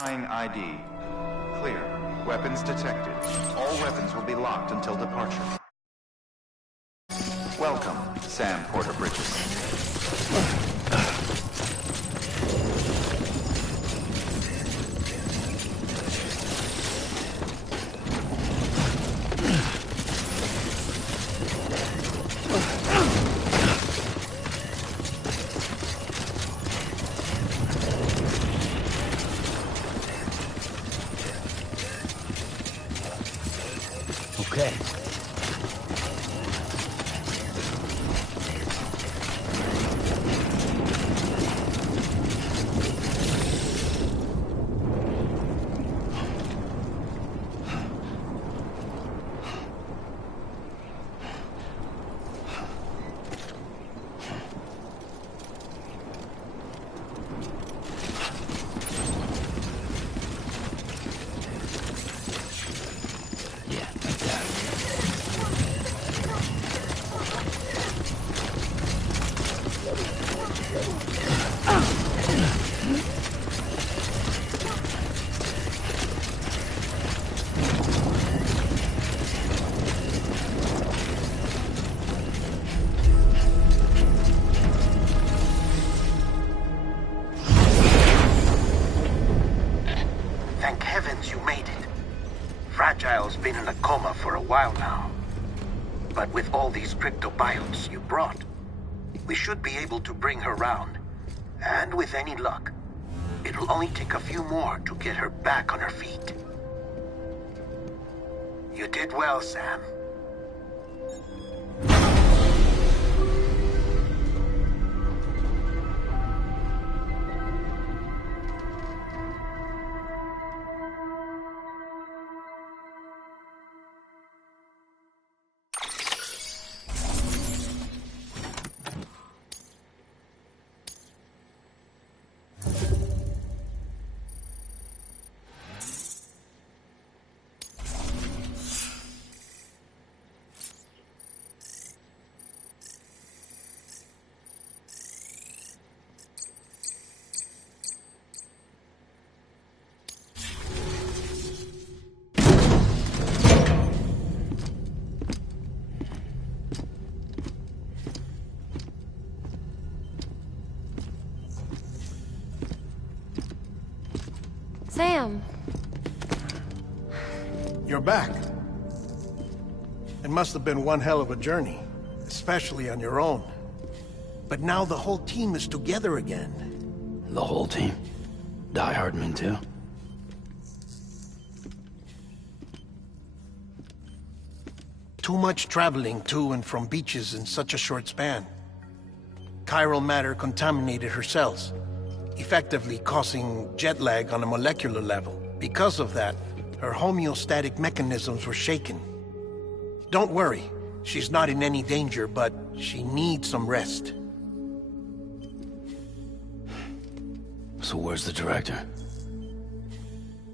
ID. Clear. Weapons detected. All weapons will be locked until departure. Welcome, Sam Porter Bridges. Okay. Thank heavens you made it. Fragile's been in a coma for a while now. But with all these cryptobiotes you brought, we should be able to bring her round. And with any luck, it'll only take a few more to get her back on her feet. You did well, Sam. Sam! You're back. It must have been one hell of a journey, especially on your own. But now the whole team is together again. The whole team? Die Hardman too? Too much traveling to and from beaches in such a short span. Chiral matter contaminated her cells, effectively causing jet lag on a molecular level. Because of that, her homeostatic mechanisms were shaken. Don't worry, she's not in any danger, but she needs some rest. So where's the director?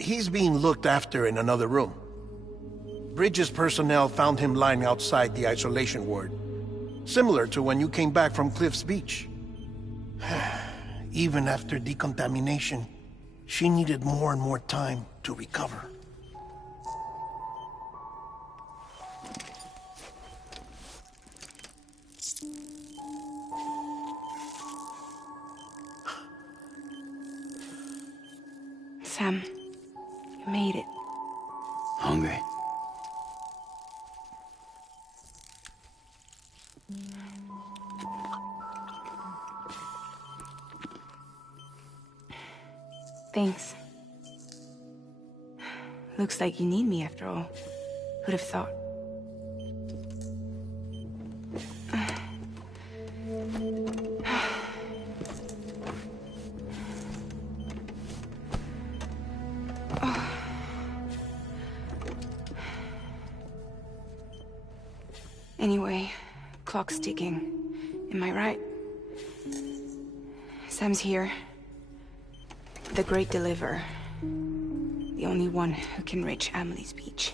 He's being looked after in another room. Bridges personnel found him lying outside the isolation ward, similar to when you came back from Cliff's Beach. Even after decontamination, she needed more and more time to recover. Sam, you made it. Hungry? Thanks. Looks like you need me after all. Who'd have thought? Anyway, clock's ticking. Am I right? Sam's here. The Great Deliverer. The only one who can reach Amelie's Beach.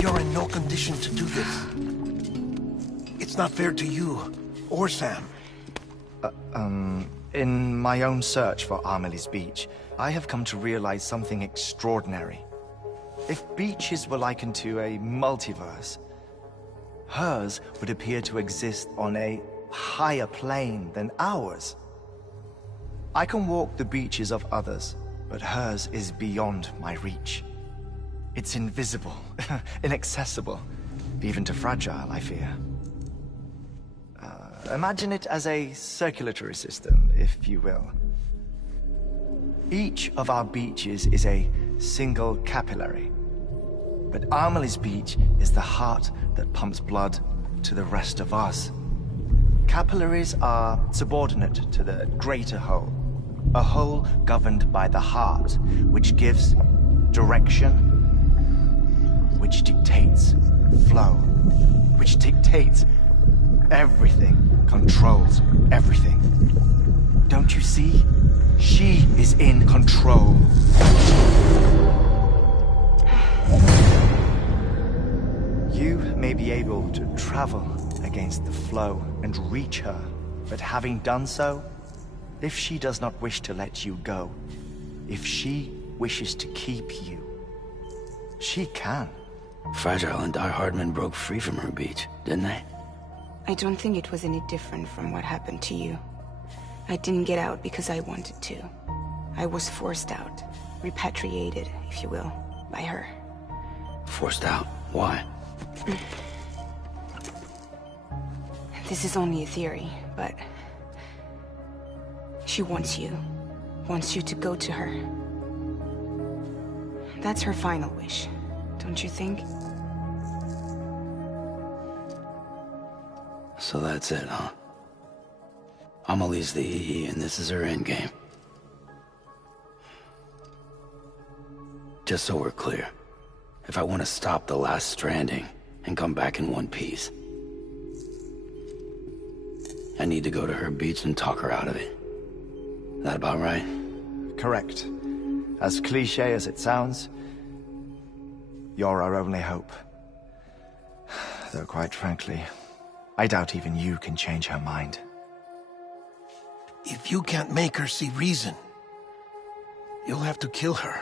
You're in no condition to do this. It's not fair to you, or Sam. In my own search for Amelie's Beach, I have come to realize something extraordinary. If beaches were likened to a multiverse, hers would appear to exist on a higher plane than ours. I can walk the beaches of others, but hers is beyond my reach. It's invisible, inaccessible, even to Fragile, I fear. Imagine it as a circulatory system, if you will. Each of our beaches is a single capillary. But Amelie's Beach is the heart that pumps blood to the rest of us. Capillaries are subordinate to the greater whole. A whole governed by the heart, which gives direction, which dictates flow, which dictates everything, controls everything. Don't you see? She is in control. You may be able to travel against the flow and reach her, but having done so, if she does not wish to let you go, if she wishes to keep you, she can. Fragile and Die Hardman broke free from her beach, didn't they? I don't think it was any different from what happened to you. I didn't get out because I wanted to. I was forced out. Repatriated, if you will, by her. Forced out? Why? This is only a theory, but... she wants you. Wants you to go to her. That's her final wish, don't you think? So that's it, huh? Amelie's the EE, and this is her endgame. Just so we're clear, if I want to stop the last Stranding and come back in one piece, I need to go to her beach and talk her out of it. That about right? Correct. As cliché as it sounds, you're our only hope. Though quite frankly, I doubt even you can change her mind. If you can't make her see reason, you'll have to kill her.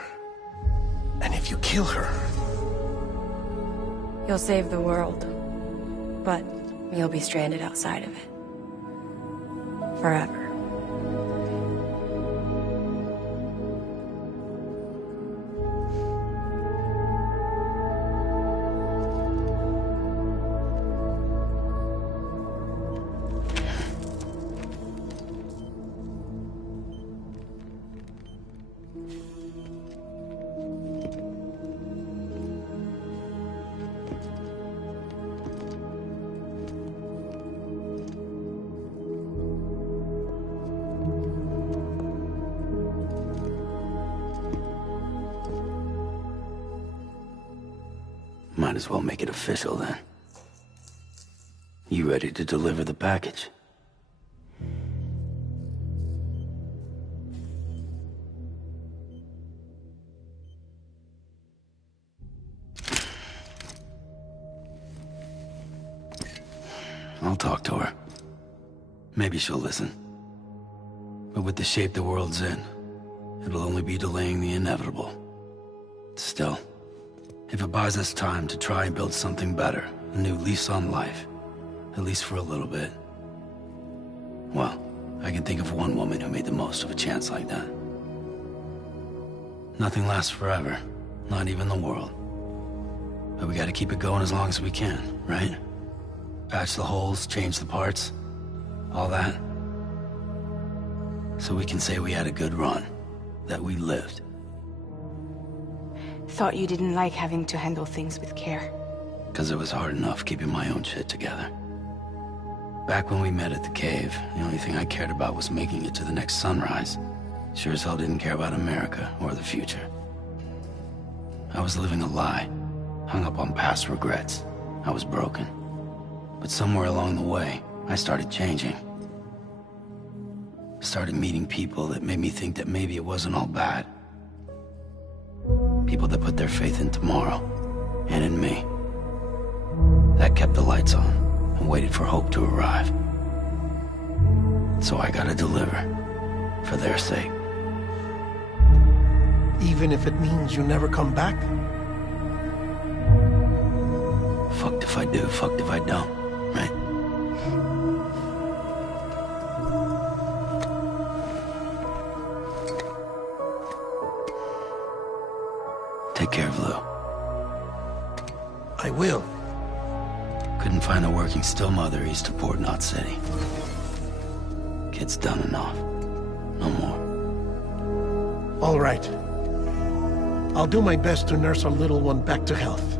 And if you kill her... You'll save the world, but you'll be stranded outside of it. Forever. Might as well make it official then. You ready to deliver the package? I'll talk to her. Maybe she'll listen. But with the shape the world's in, it'll only be delaying the inevitable. Still, if it buys us time to try and build something better, a new lease on life, at least for a little bit, well, I can think of one woman who made the most of a chance like that. Nothing lasts forever, not even the world. But we gotta keep it going as long as we can, right? Patch the holes, change the parts, all that. So we can say we had a good run, that we lived. Thought you didn't like having to handle things with care. 'Cause it was hard enough keeping my own shit together. Back when we met at the cave, the only thing I cared about was making it to the next sunrise. Sure as hell didn't care about America or the future. I was living a lie, hung up on past regrets. I was broken. But somewhere along the way, I started changing. Started meeting people that made me think that maybe it wasn't all bad. People that put their faith in tomorrow, and in me. That kept the lights on, and waited for hope to arrive. So I gotta deliver, For their sake. Even if it means you never come back? Fucked if I do, fucked if I don't, right? Take care of Lou. I will. Couldn't find a working still mother east of Port Knot City. Kid's done enough. No more. All right. I'll do my best to nurse our little one back to health.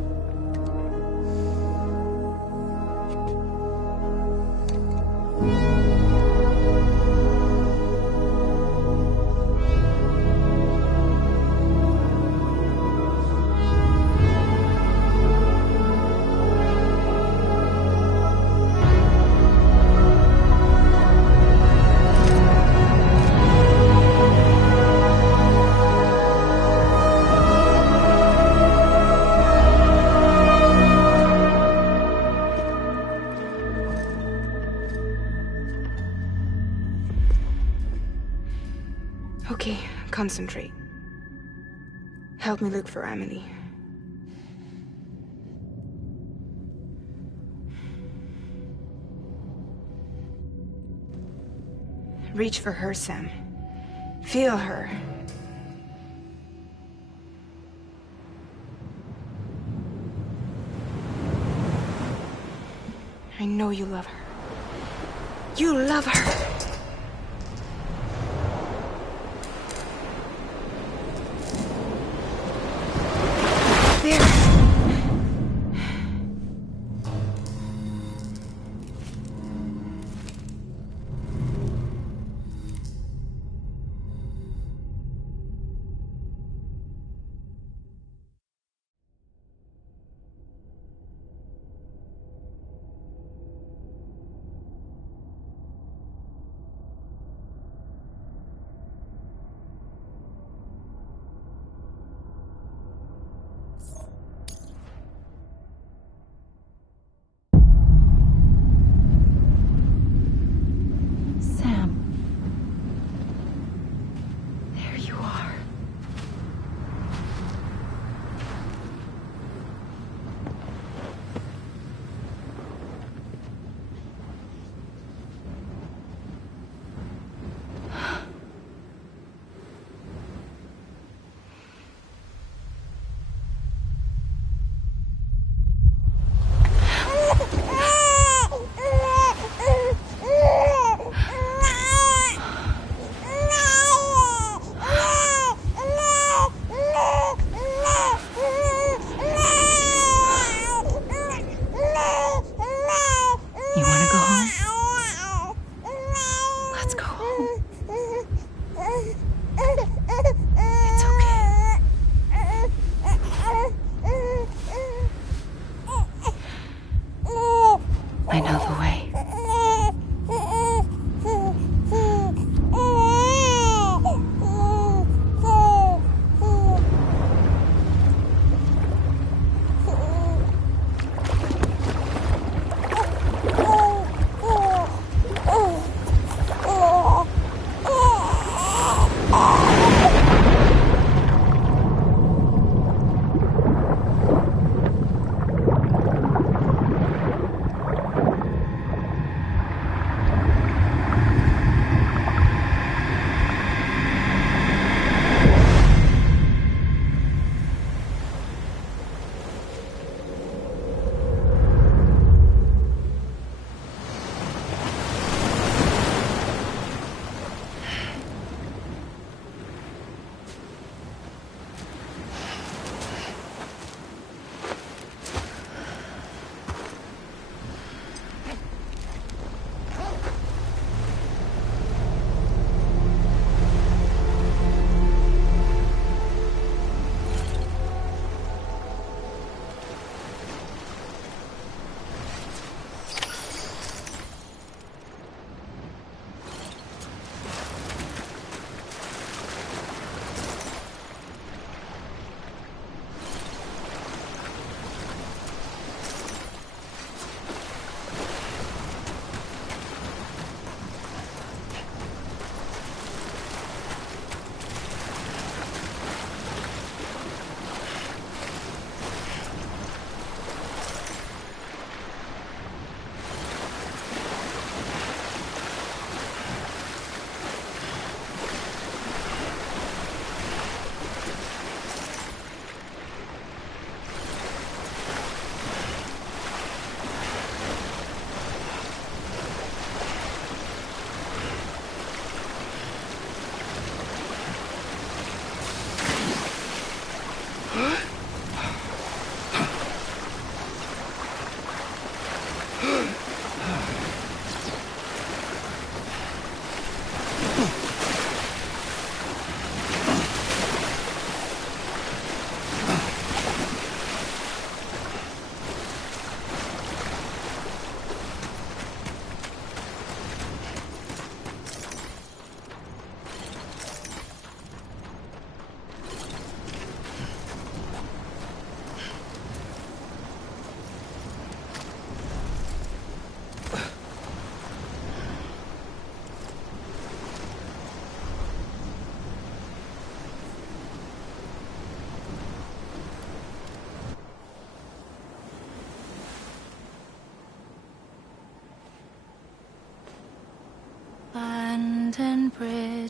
Okay, concentrate. Help me look for Emily. Reach for her, Sam. Feel her. I know you love her. You love her!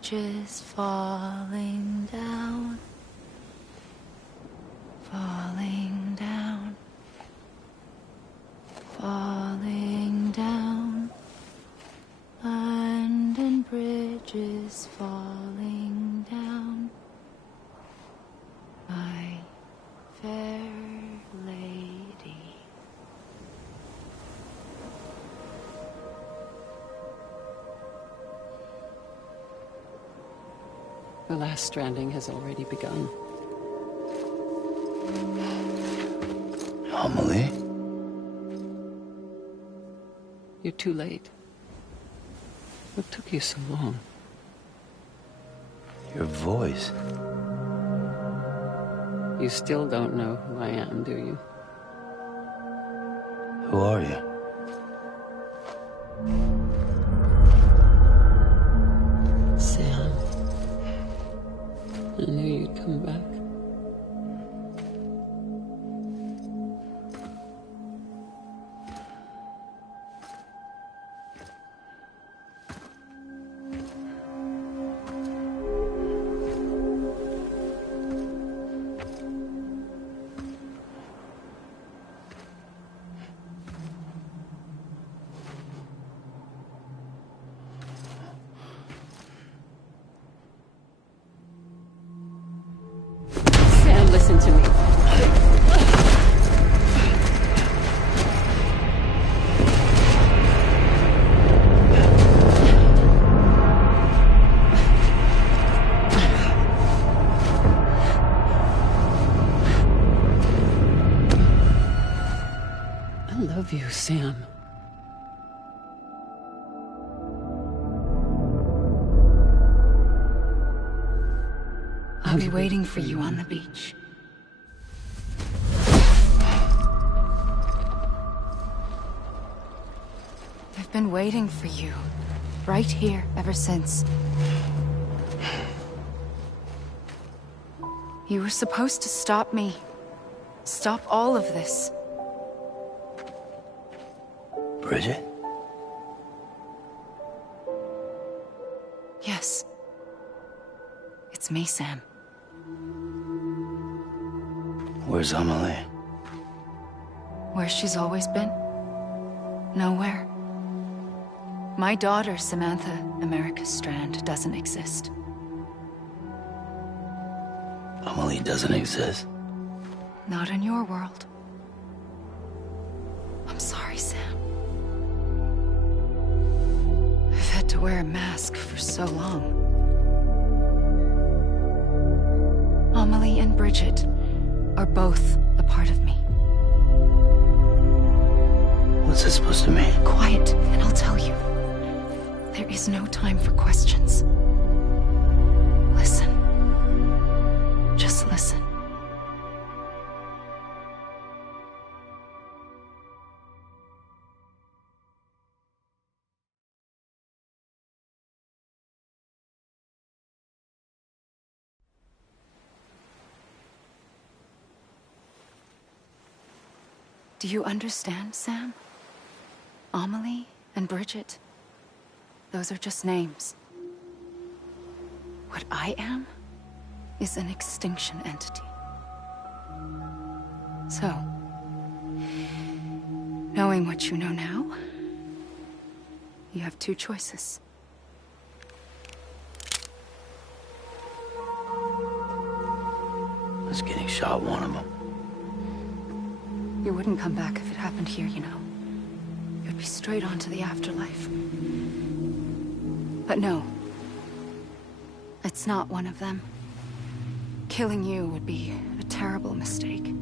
bridges falling down, falling down, falling down. London bridges falling down, my fair lady. The last stranding has already begun. Amelie? You're too late. What took you so long? Your voice. You still don't know who I am, do you? Who are you? Sam. I knew you'd come back. Sam, listen to me. I love you, Sam. I'll be waiting for you on the beach. I've been waiting for you, right here, ever since. You were supposed to stop me. Stop all of this. Bridget? Yes. It's me, Sam. Where's Amelie? Where she's always been. Nowhere. My daughter, Samantha America Strand, doesn't exist. Amelie doesn't exist. Not in your world. I'm sorry, Sam. I've had to wear a mask for so long. Amelie and Bridget are both a part of me. What's this supposed to mean? Quiet, and I'll tell you. There is no time for questions. Listen. Just listen. Do you understand, Sam? Amelie and Bridget, those are just names. What I am is an extinction entity. So, knowing what you know now, you have two choices. Was getting shot one of them. You wouldn't come back if it happened here, you know. You'd be straight on to the afterlife. But no. It's not one of them. Killing you would be a terrible mistake.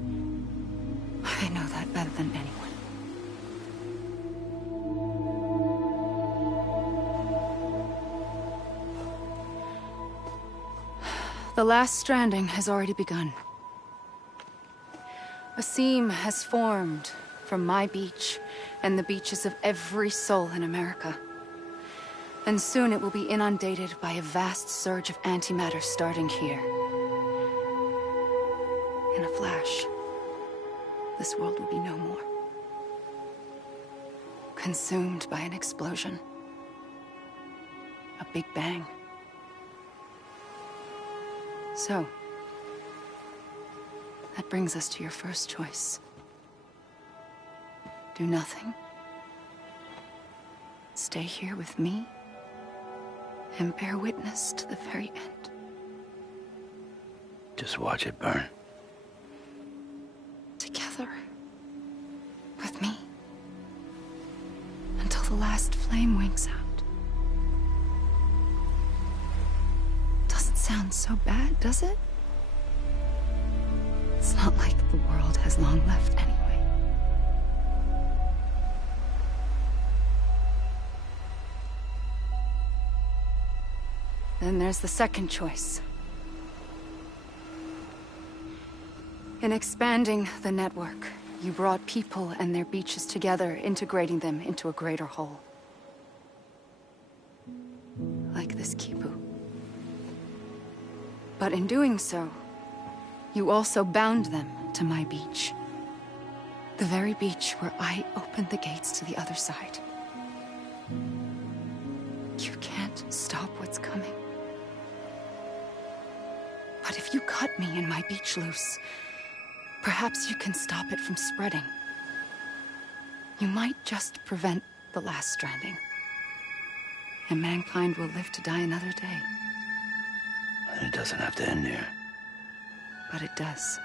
I know that better than anyone. The last stranding has already begun. A seam has formed from my beach and the beaches of every soul in America. And soon it will be inundated by a vast surge of antimatter starting here. In a flash, this world will be no more. Consumed by an explosion. A big bang. So, that brings us to your first choice. Do nothing. Stay here with me and bear witness to the very end. Just watch it burn. Together. With me. Until the last flame winks out. Doesn't sound so bad, does it? It's not like the world has long left anyway. Then there's the second choice. In expanding the network, you brought people and their beaches together, integrating them into a greater whole. Like this Kipu. But in doing so, you also bound them to my beach. The very beach where I opened the gates to the other side. You can't stop what's coming. But if you cut me and my beach loose, perhaps you can stop it from spreading. You might just prevent the last stranding. And mankind will live to die another day. And it doesn't have to end here. But it does.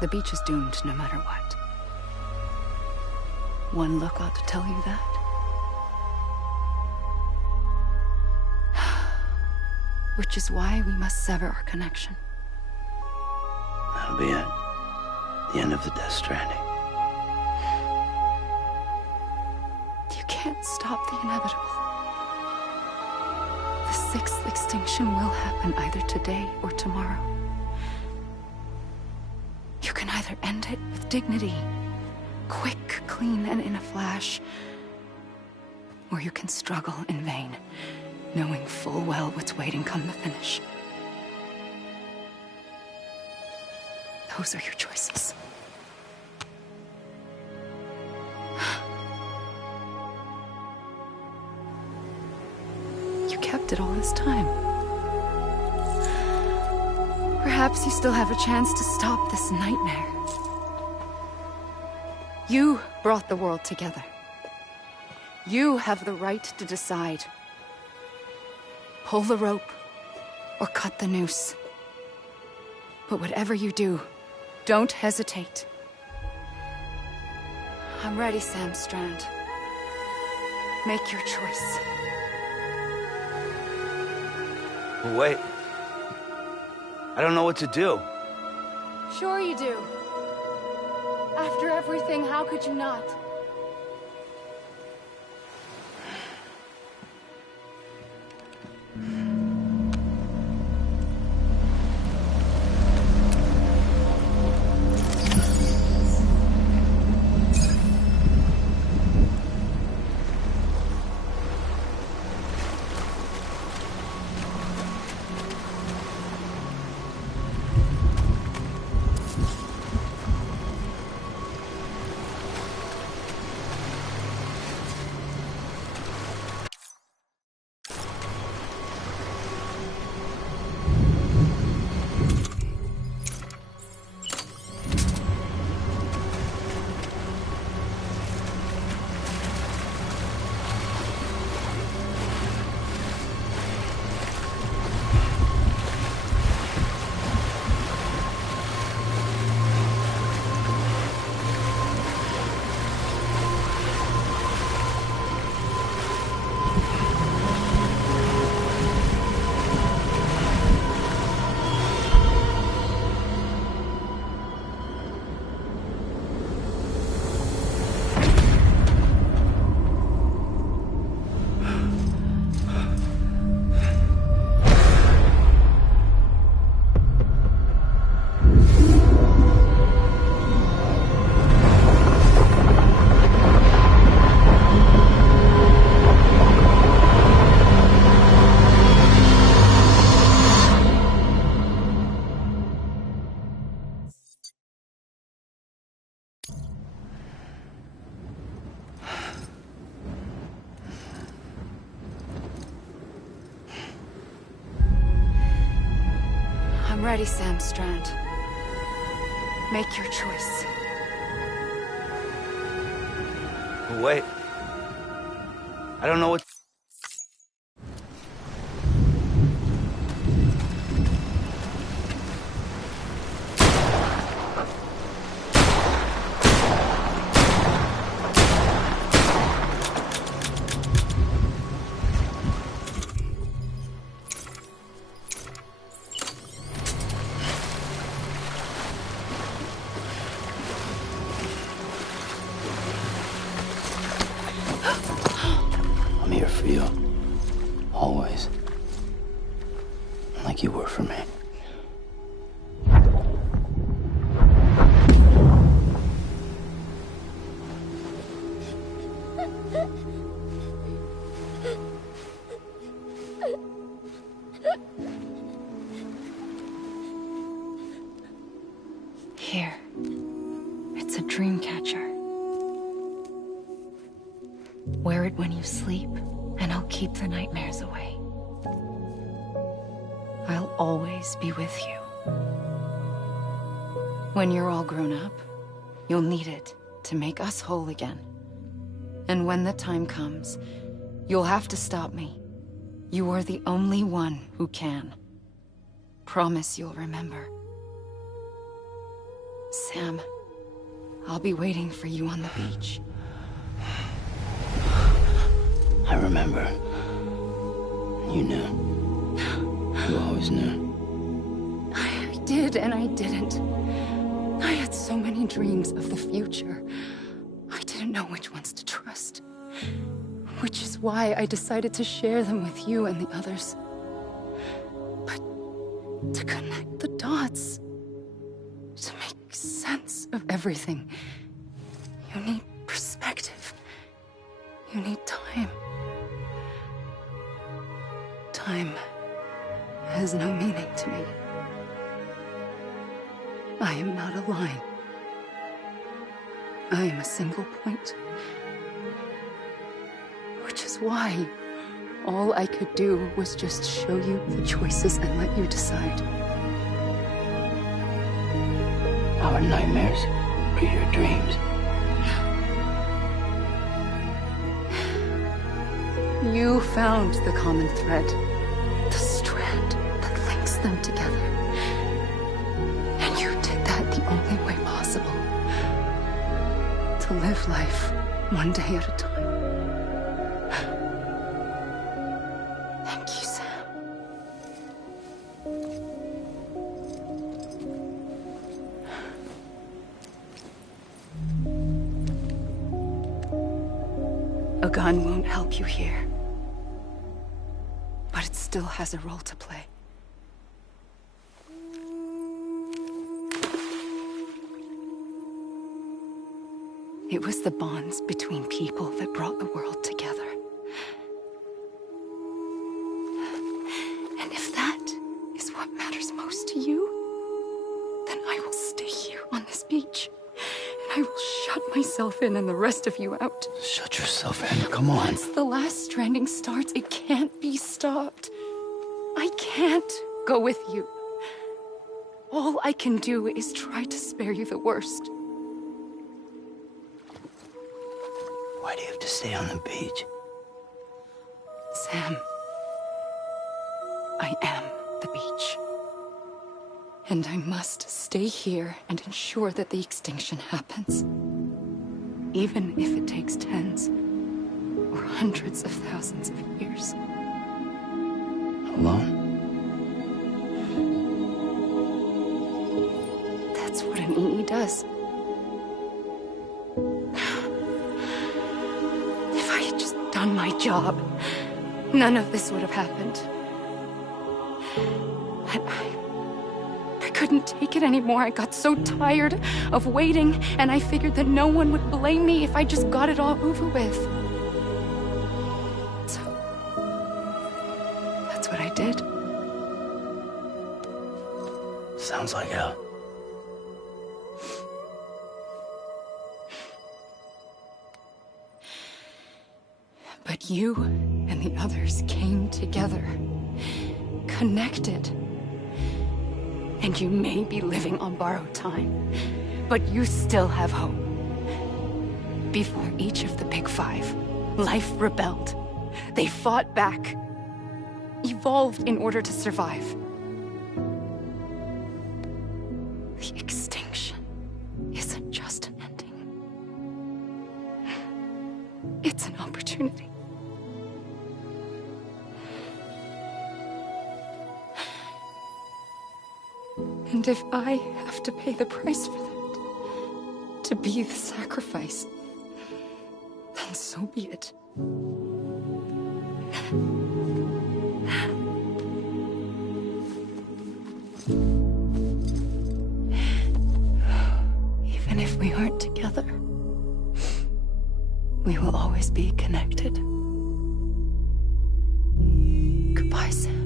The beach is doomed no matter what. One look ought to tell you that. Which is why we must sever our connection. That'll be it. The end of the Death Stranding. You can't stop the inevitable. The sixth extinction will happen either today or tomorrow. You can either end it with dignity, quick, clean, and in a flash, or you can struggle in vain, knowing full well what's waiting come the finish. Those are your choices. You kept it all this time. Perhaps you still have a chance to stop this nightmare. You brought the world together. You have the right to decide. Pull the rope, or cut the noose. But whatever you do, don't hesitate. I'm ready, Sam Strand. Make your choice. Wait. I don't know what to do. Sure you do. After everything, how could you not? ready, Sam Strand. Make your choice. Wait. I don't know what... I'm here for you. Always. Like you were for me. Here. It's a dream catcher. Wear it when you sleep, and I'll keep the nightmares away. I'll always be with you. When you're all grown up, you'll need it to make us whole again. And when the time comes, you'll have to stop me. You are the only one who can. Promise you'll remember. Sam, I'll be waiting for you on the beach. I remember. You knew. You always knew. I did and I didn't. I had so many dreams of the future. I didn't know which ones to trust. Which is why I decided to share them with you and the others. But to connect the dots, to make sense of everything, you need perspective. You need time. Time has no meaning to me. I am not a line. I am a single point. Which is why all I could do was just show you the choices and let you decide. Our nightmares are your dreams. You found the common thread, the strand that links them together. And you did that the only way possible. To live life one day at a time. Thank you, Sam. A gun won't help you here. But it still has a role to play. It was the bonds between people that brought the world together. And if that is what matters most to you, then I will stay here on this beach. And I will shut myself in and the rest of you out. Shut yourself in, come on. Once the last stranding starts, it can't be stopped. I can't go with you. All I can do is try to spare you the worst. Why do you have to stay on the beach? Sam, I am the beach. And I must stay here and ensure that the extinction happens. Even if it takes tens or hundreds of thousands of years. Alone? That's what an EE does. If I had just done my job, none of this would have happened. But I couldn't take it anymore. I got so tired of waiting, and I figured that no one would blame me if I just got it all over with. So, that's what I did. Sounds like hell. But you and the others came together, connected. And you may be living on borrowed time, but you still have hope. Before each of the Big Five, life rebelled. They fought back, evolved in order to survive. The extinction isn't just an ending. It's an opportunity. And if I have to pay the price for that, to be the sacrifice, then so be it. Even if we aren't together, we will always be connected. Goodbye, Sam.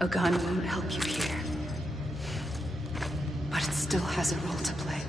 A gun won't help you here, but it still has a role to play.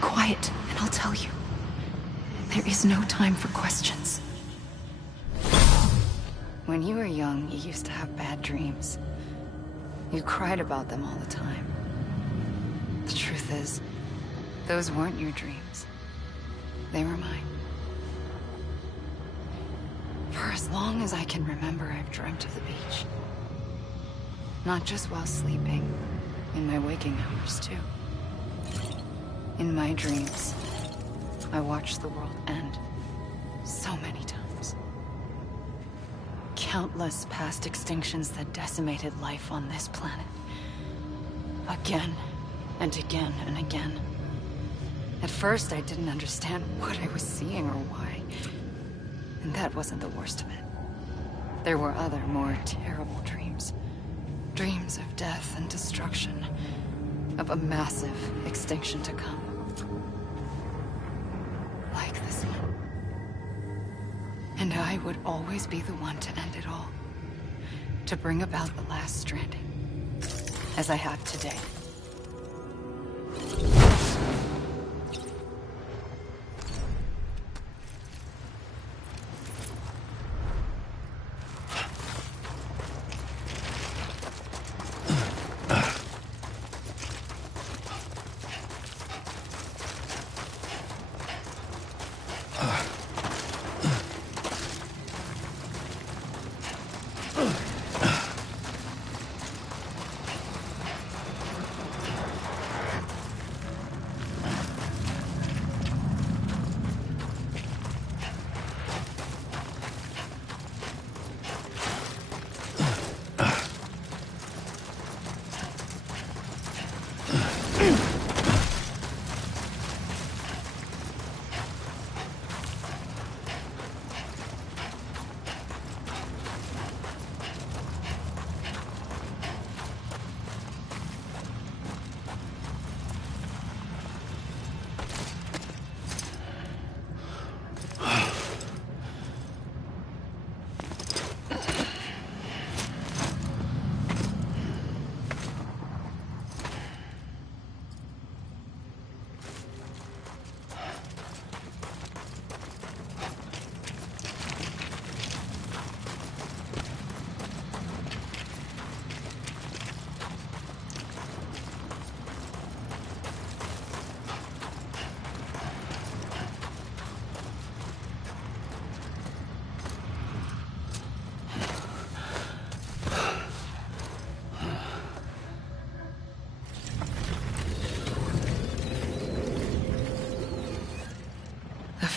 Quiet, and I'll tell you. There is no time for questions. When you were young, you used to have bad dreams. You cried about them all the time. The truth is, those weren't your dreams. They were mine. For as long as I can remember, I've dreamt of the beach. Not just while sleeping, in my waking hours too. In my dreams, I watched the world end so many times. Countless past extinctions that decimated life on this planet. Again, and again, and again. At first, I didn't understand what I was seeing or why. And that wasn't the worst of it. There were other, more terrible dreams. Dreams of death and destruction. Of a massive extinction to come. Like this one. And I would always be the one to end it all. To bring about the last stranding. As I have today.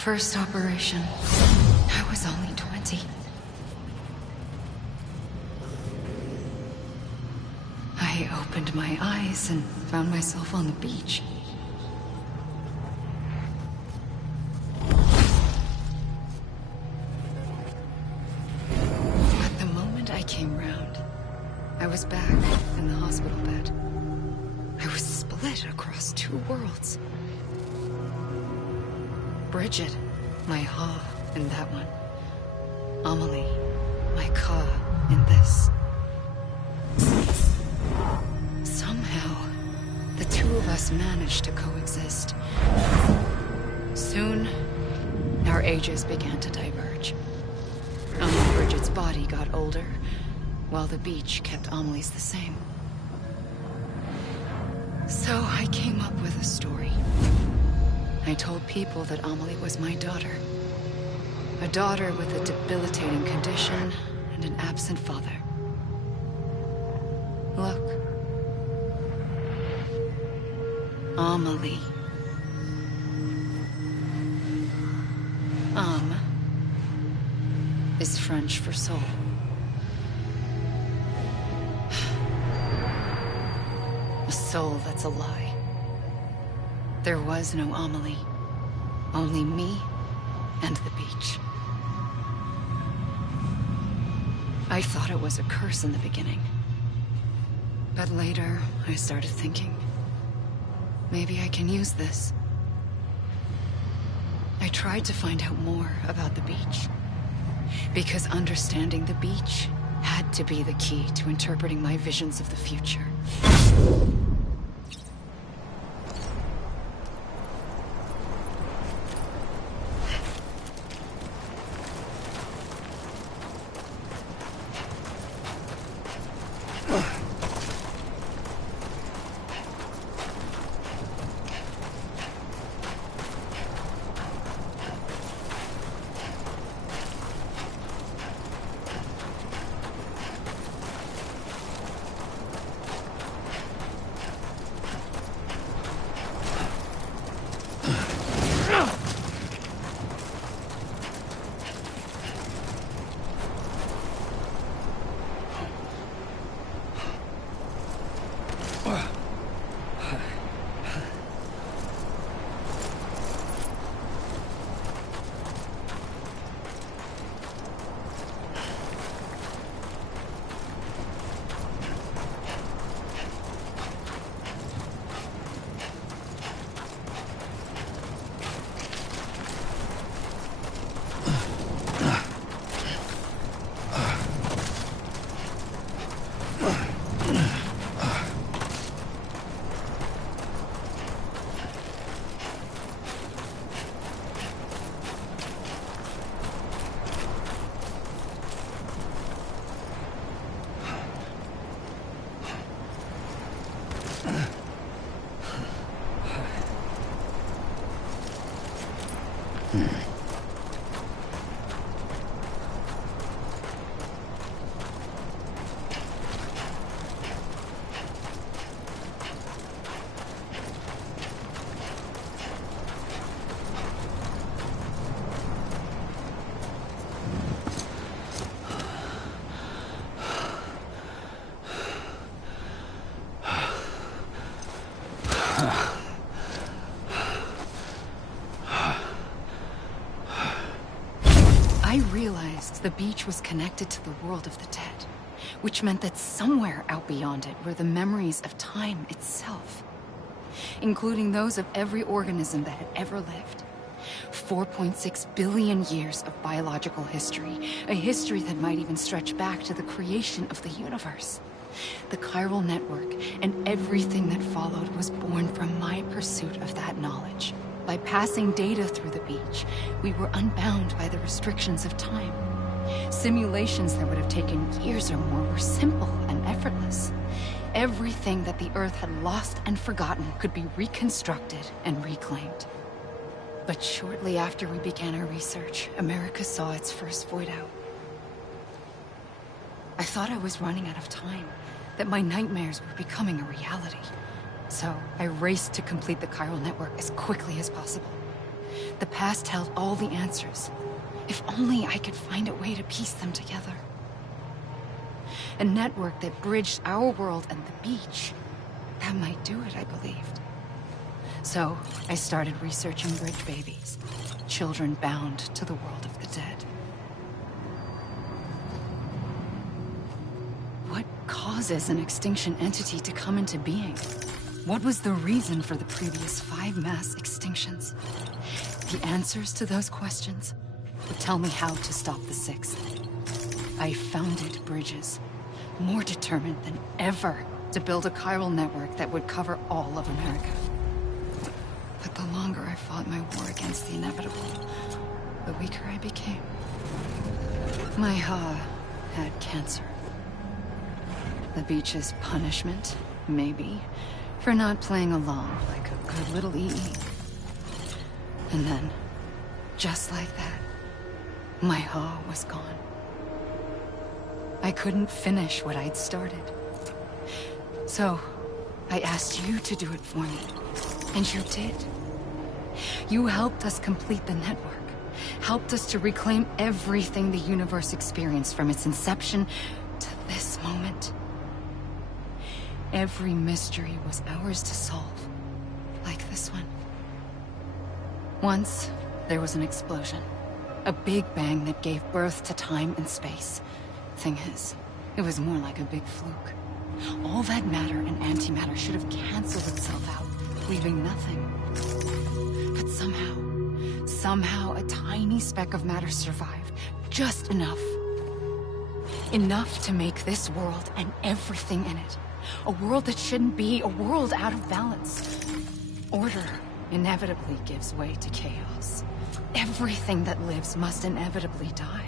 First operation, I was only 20. I opened my eyes and found myself on the beach. But the moment I came round, I was back in the hospital bed. I was split across two worlds. Bridget, my Ha in that one. Amelie, my Ka in this. Somehow, the two of us managed to coexist. Soon, our ages began to diverge. Bridget's body got older, while the beach kept Amelie's the same. So I came up with a story. I told people that Amelie was my daughter. A daughter with a debilitating condition and an absent father. Look. Amelie. Âme is French for soul. A soul that's a lie. There was no Amelie. Only me and the beach. I thought it was a curse in the beginning. But later, I started thinking, maybe I can use this. I tried to find out more about the beach. Because understanding the beach had to be the key to interpreting my visions of the future. I realized the beach was connected to the world of the dead, which meant that somewhere out beyond it were the memories of time itself, including those of every organism that had ever lived. 4.6 billion years of biological history, a history that might even stretch back to the creation of the universe. The chiral network and everything that followed was born from my pursuit of that knowledge. By passing data through the beach, we were unbound by the restrictions of time. Simulations that would have taken years or more were simple and effortless. Everything that the Earth had lost and forgotten could be reconstructed and reclaimed. But shortly after we began our research, America saw its first void out. I thought I was running out of time, that my nightmares were becoming a reality. So I raced to complete the chiral network as quickly as possible. The past held all the answers. If only I could find a way to piece them together. A network that bridged our world and the beach. That might do it, I believed. So I started researching bridge babies, children bound to the world of the dead. What causes an extinction entity to come into being? What was the reason for the previous 5 mass extinctions? The answers to those questions would tell me how to stop the 6th. I founded bridges, more determined than ever to build a chiral network that would cover all of America. But the longer I fought my war against the inevitable, the weaker I became. My Ha had cancer. The beach's punishment, maybe, for not playing along like a good little EE. And then, just like that, my Ha was gone. I couldn't finish what I'd started. So, I asked you to do it for me. And you did. You helped us complete the network. Helped us to reclaim everything the universe experienced from its inception to this moment. Every mystery was ours to solve, like this one. Once, there was an explosion. A big bang that gave birth to time and space. Thing is, it was more like a big fluke. All that matter and antimatter should have canceled itself out, leaving nothing. But somehow a tiny speck of matter survived. Just enough. Enough to make this world and everything in it. A world that shouldn't be, a world out of balance. Order inevitably gives way to chaos. Everything that lives must inevitably die.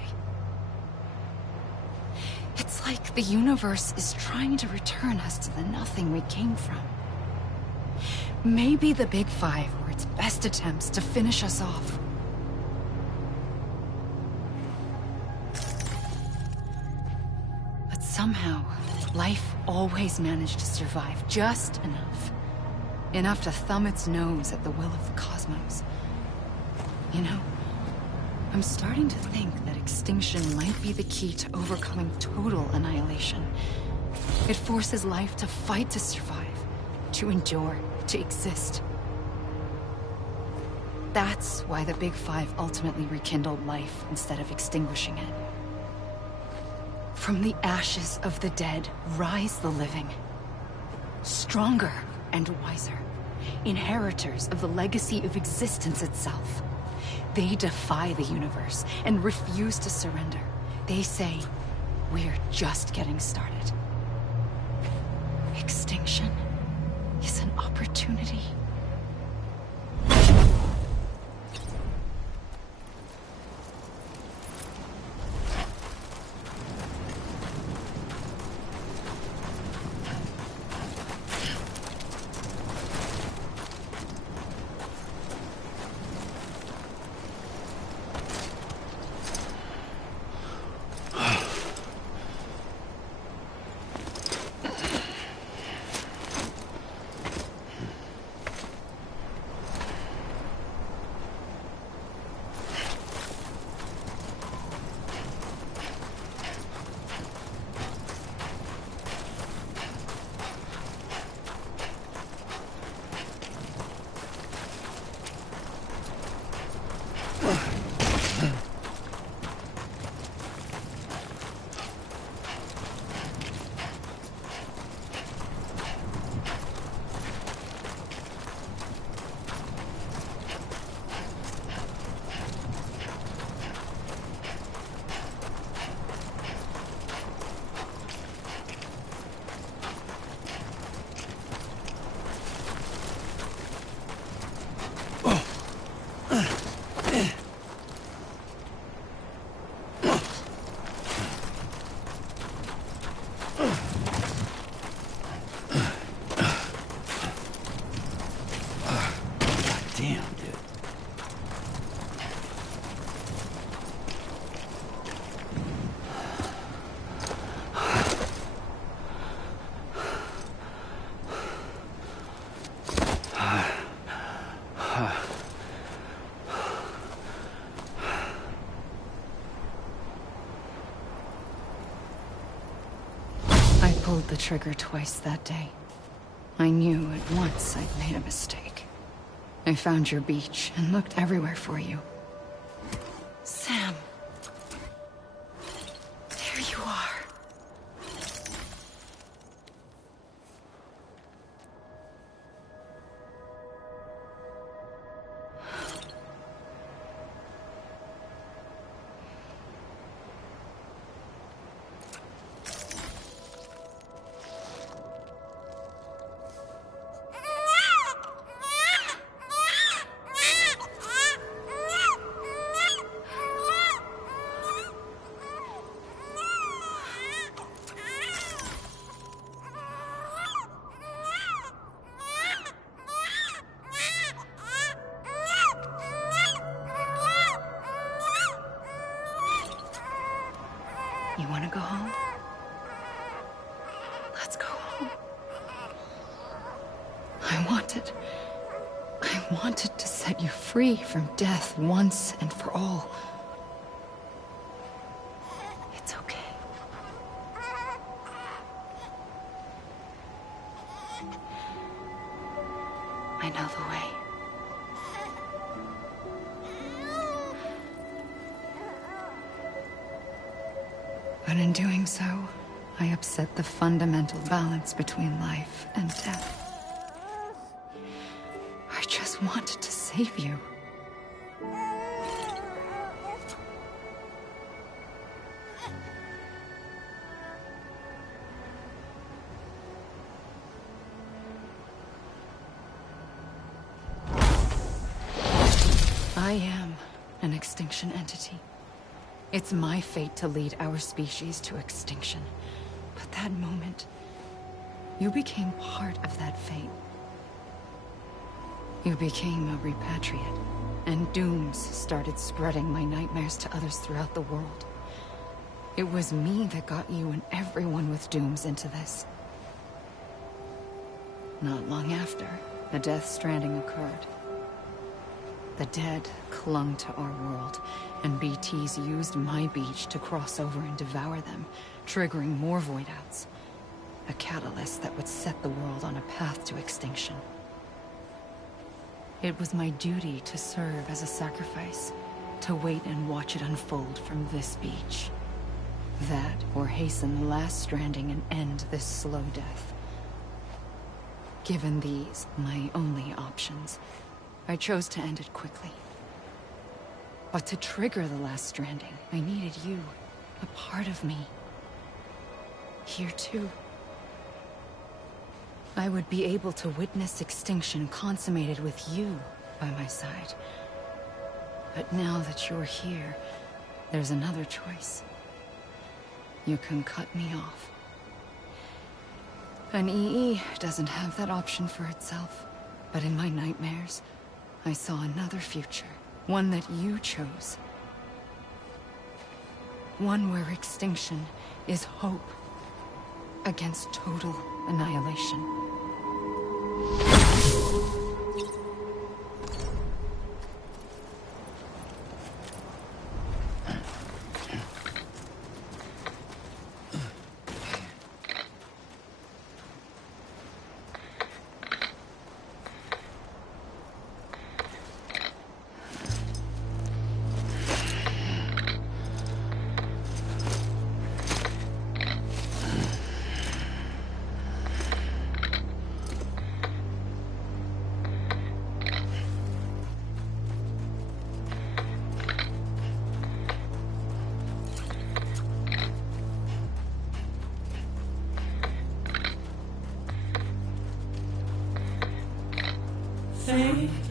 It's like the universe is trying to return us to the nothing we came from. Maybe the Big Five were its best attempts to finish us off. But somehow, life always managed to survive just enough. Enough to thumb its nose at the will of the cosmos. You know, I'm starting to think that extinction might be the key to overcoming total annihilation. It forces life to fight to survive, to endure, to exist. That's why the Big Five ultimately rekindled life instead of extinguishing it. From the ashes of the dead rise the living. Stronger and wiser. Inheritors of the legacy of existence itself. They defy the universe and refuse to surrender. They say, we're just getting started. Extinction is an opportunity. Damn, dude. I pulled the trigger twice that day. I knew at once I'd made a mistake. I found your beach and looked everywhere for you. Sam. There you are. You want to go home? Let's go home. I wanted to set you free from death once and for all. It's okay. I know the way. But in doing so, I upset the fundamental balance between life and death. I just wanted to save you. I am an extinction entity. It's my fate to lead our species to extinction. But that moment, you became part of that fate. You became a repatriate, and dooms started spreading my nightmares to others throughout the world. It was me that got you and everyone with dooms into this. Not long after, the Death Stranding occurred. The dead clung to our world, and BTs used my beach to cross over and devour them, triggering more void-outs. A catalyst that would set the world on a path to extinction. It was my duty to serve as a sacrifice, to wait and watch it unfold from this beach. That, or hasten the last stranding and end this slow death. Given these, my only options, I chose to end it quickly. But to trigger the last stranding, I needed you, a part of me. Here too. I would be able to witness extinction consummated with you by my side. But now that you're here, there's another choice. You can cut me off. An EE doesn't have that option for itself. But in my nightmares, I saw another future. One that you chose. One where extinction is hope against total annihilation.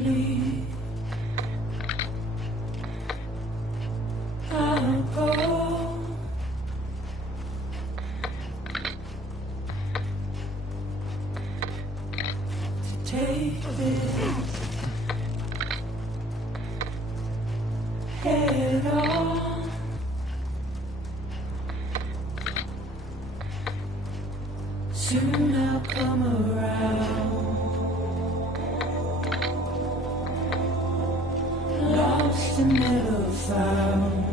leave. I'll go. To take this head on. Soon I'll come around. Lost and never found.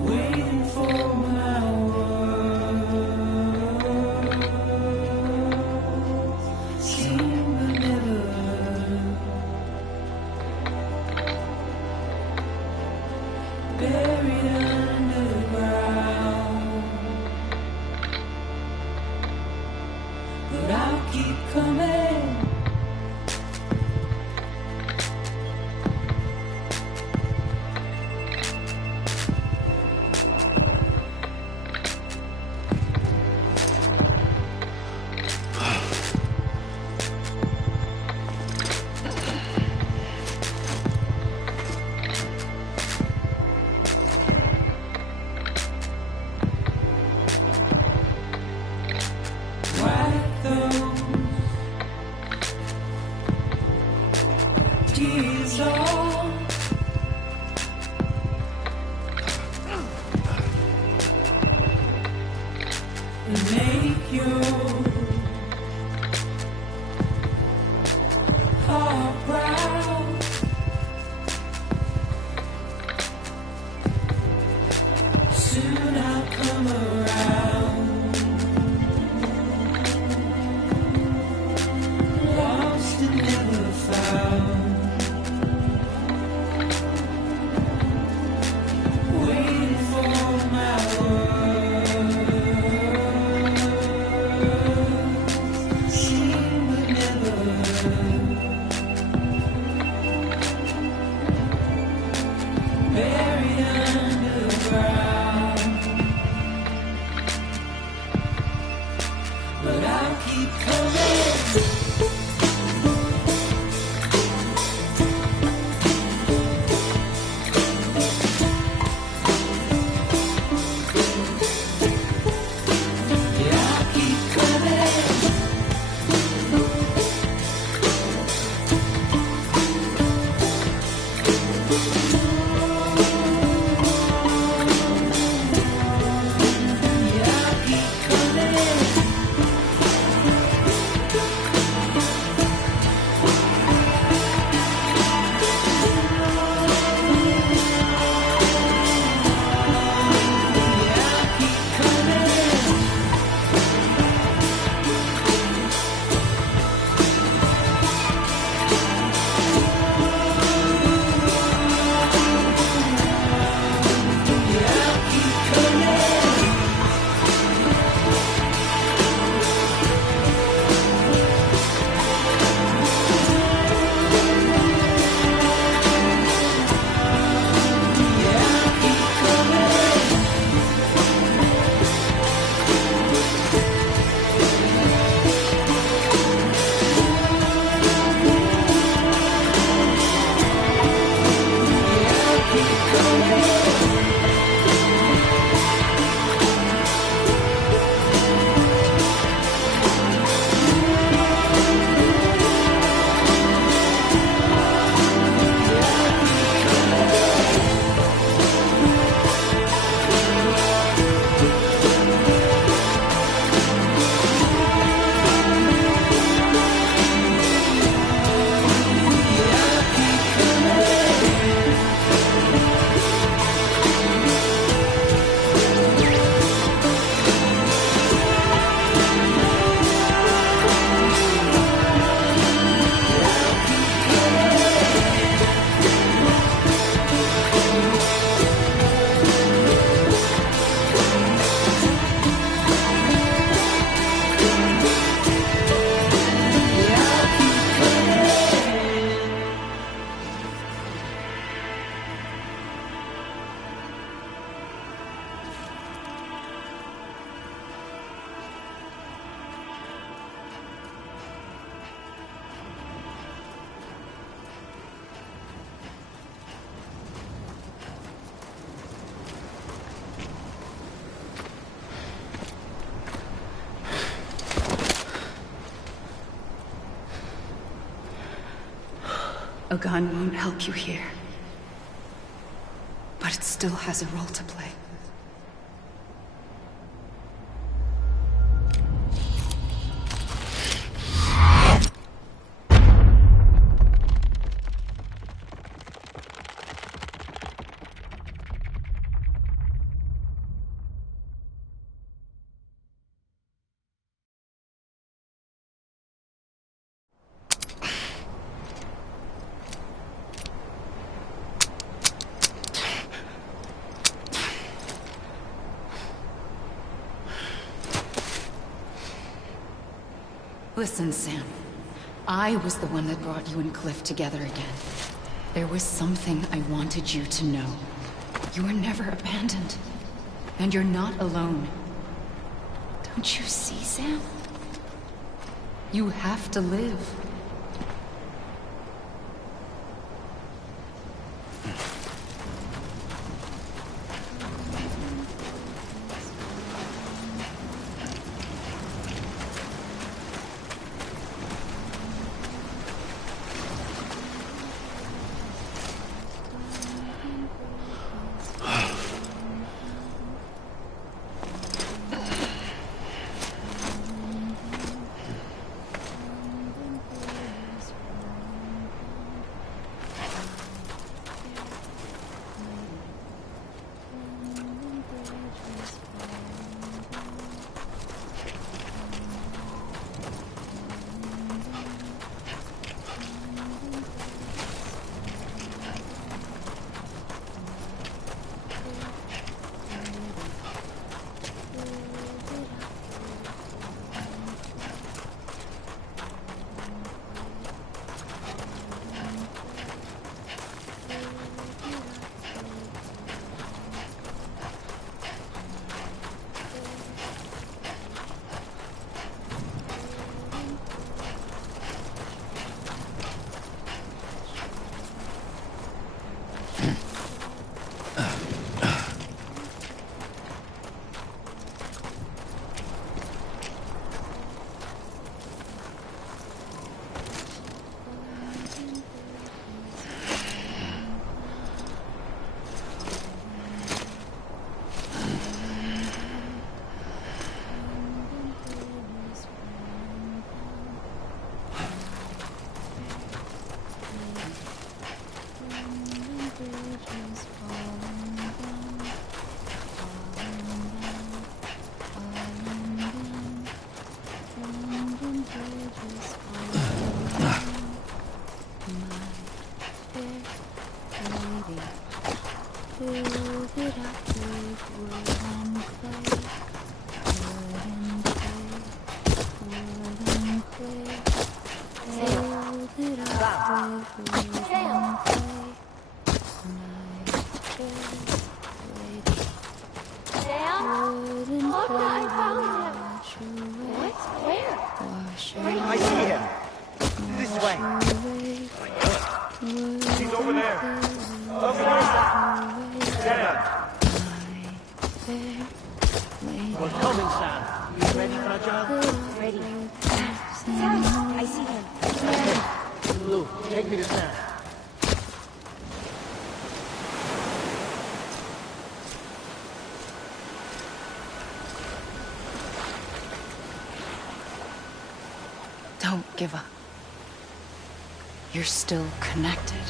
Waiting for my words. Seem but never heard. Buried underground. But I'll keep coming. Wipe those tears off. And make your heart proud. Soon I'll come around. Lost and never found. A gun won't help you here. But it still has a role to play. Listen, Sam. I was the one that brought you and Cliff together again. There was something I wanted you to know. You were never abandoned. And you're not alone. Don't you see, Sam? You have to live. I see him. This way. He's over there. Over there. Down. We're coming, Sam. You ready, Fragile? Ready. Sam, I see him. Lou, take me to Sam. Don't give up. You're still connected.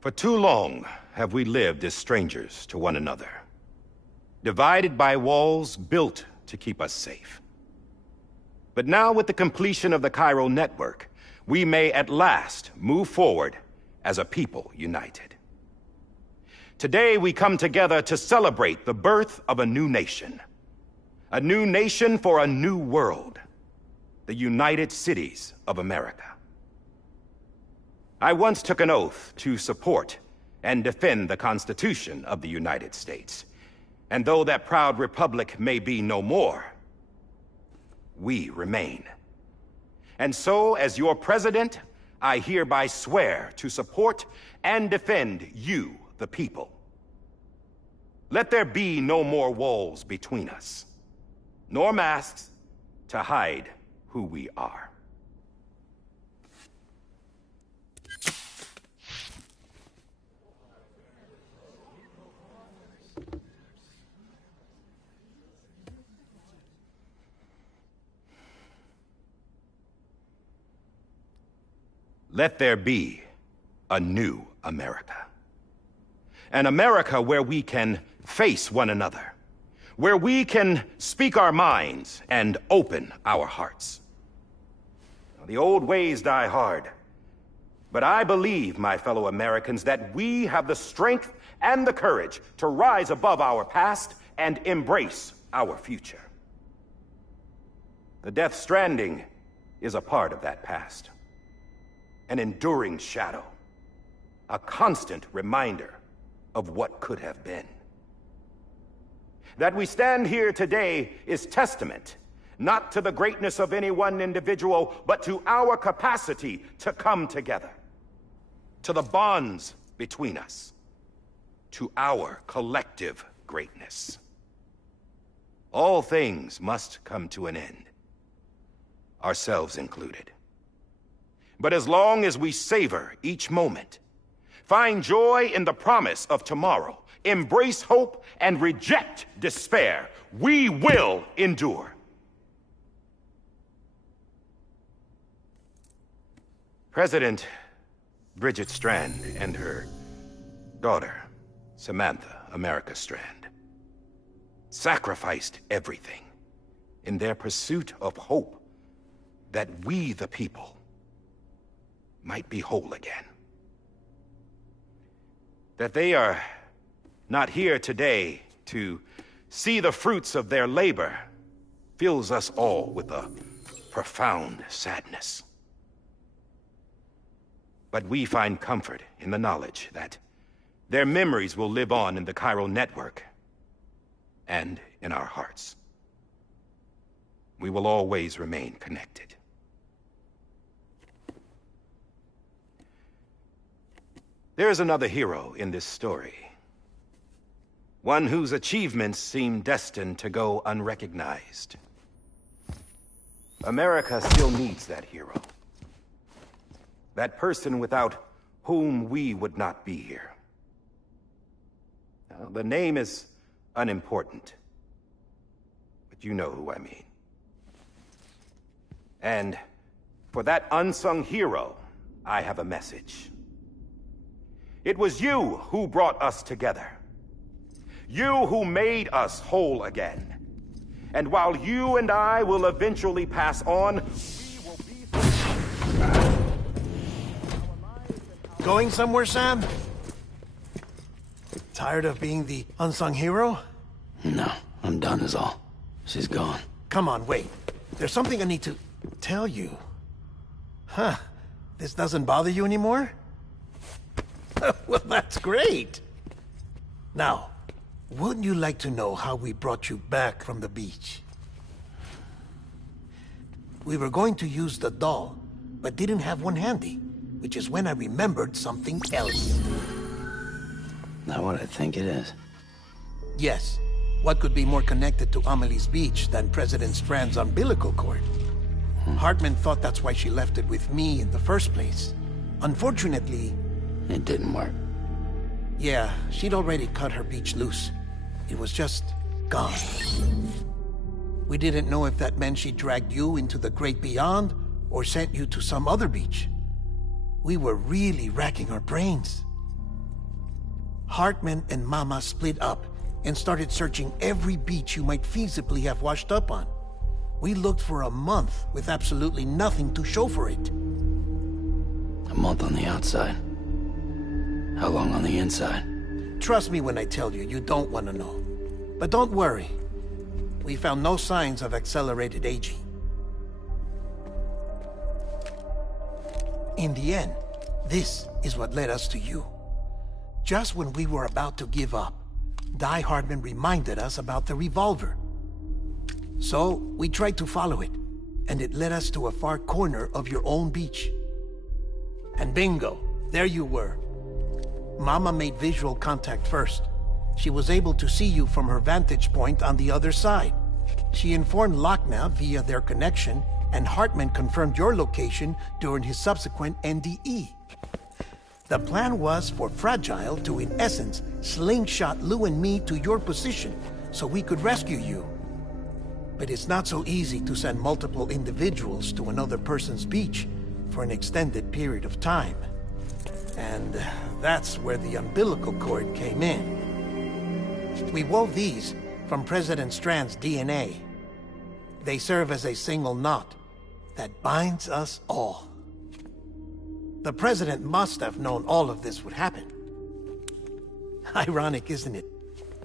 For too long have we lived as strangers to one another, divided by walls built to keep us safe. But now, with the completion of the chiral network, we may at last move forward as a people united. Today we come together to celebrate the birth of a new nation for a new world, the United Cities of America. I once took an oath to support and defend the Constitution of the United States. And though that proud republic may be no more, we remain. And so, as your president, I hereby swear to support and defend you, the people. Let there be no more walls between us, nor masks to hide who we are. Let there be a new America. An America where we can face one another, where we can speak our minds and open our hearts. The old ways die hard, but I believe, my fellow Americans, that we have the strength and the courage to rise above our past and embrace our future. The Death Stranding is a part of that past. An enduring shadow, a constant reminder of what could have been. That we stand here today is testament, not to the greatness of any one individual, but to our capacity to come together, to the bonds between us, to our collective greatness. All things must come to an end, ourselves included. But as long as we savor each moment, find joy in the promise of tomorrow, embrace hope, and reject despair, we will endure. President Bridget Strand and her daughter, Samantha America Strand, sacrificed everything in their pursuit of hope that we, the people, might be whole again. That they are not here today to see the fruits of their labor fills us all with a profound sadness. But we find comfort in the knowledge that their memories will live on in the chiral network and in our hearts. We will always remain connected. There is another hero in this story. One whose achievements seem destined to go unrecognized. America still needs that hero. That person without whom we would not be here. Now, the name is unimportant, but you know who I mean. And for that unsung hero, I have a message. It was you who brought us together. You who made us whole again. And while you and I will eventually pass on, we will be... Going somewhere, Sam? Tired of being the unsung hero? No, I'm done is all. She's gone. Come on, wait. There's something I need to tell you. Huh. This doesn't bother you anymore? Well, that's great. Now, wouldn't you like to know how we brought you back from the beach? We were going to use the doll, but didn't have one handy, which is when I remembered something else. Not what I think it is. Yes. What could be more connected to Amelie's beach than President Strand's umbilical cord? Hartman thought that's why she left it with me in the first place. Unfortunately... It didn't work. Yeah, she'd already cut her beach loose. It was just gone. We didn't know if that meant she dragged you into the great beyond or sent you to some other beach. We were really racking our brains. Hartman and Mama split up and started searching every beach you might feasibly have washed up on. We looked for a month with absolutely nothing to show for it. A month on the outside. How long on the inside? Trust me when I tell you, you don't want to know. But don't worry. We found no signs of accelerated aging. In the end, this is what led us to you. Just when we were about to give up, Die Hartman reminded us about the revolver. So, we tried to follow it, and it led us to a far corner of your own beach. And bingo, there you were. Mama made visual contact first. She was able to see you from her vantage point on the other side. She informed Lochna via their connection, and Hartman confirmed your location during his subsequent NDE. The plan was for Fragile to, in essence, slingshot Lou and me to your position so we could rescue you. But it's not so easy to send multiple individuals to another person's beach for an extended period of time. And that's where the umbilical cord came in. We wove these from President Strand's DNA. They serve as a single knot that binds us all. The President must have known all of this would happen. Ironic, isn't it?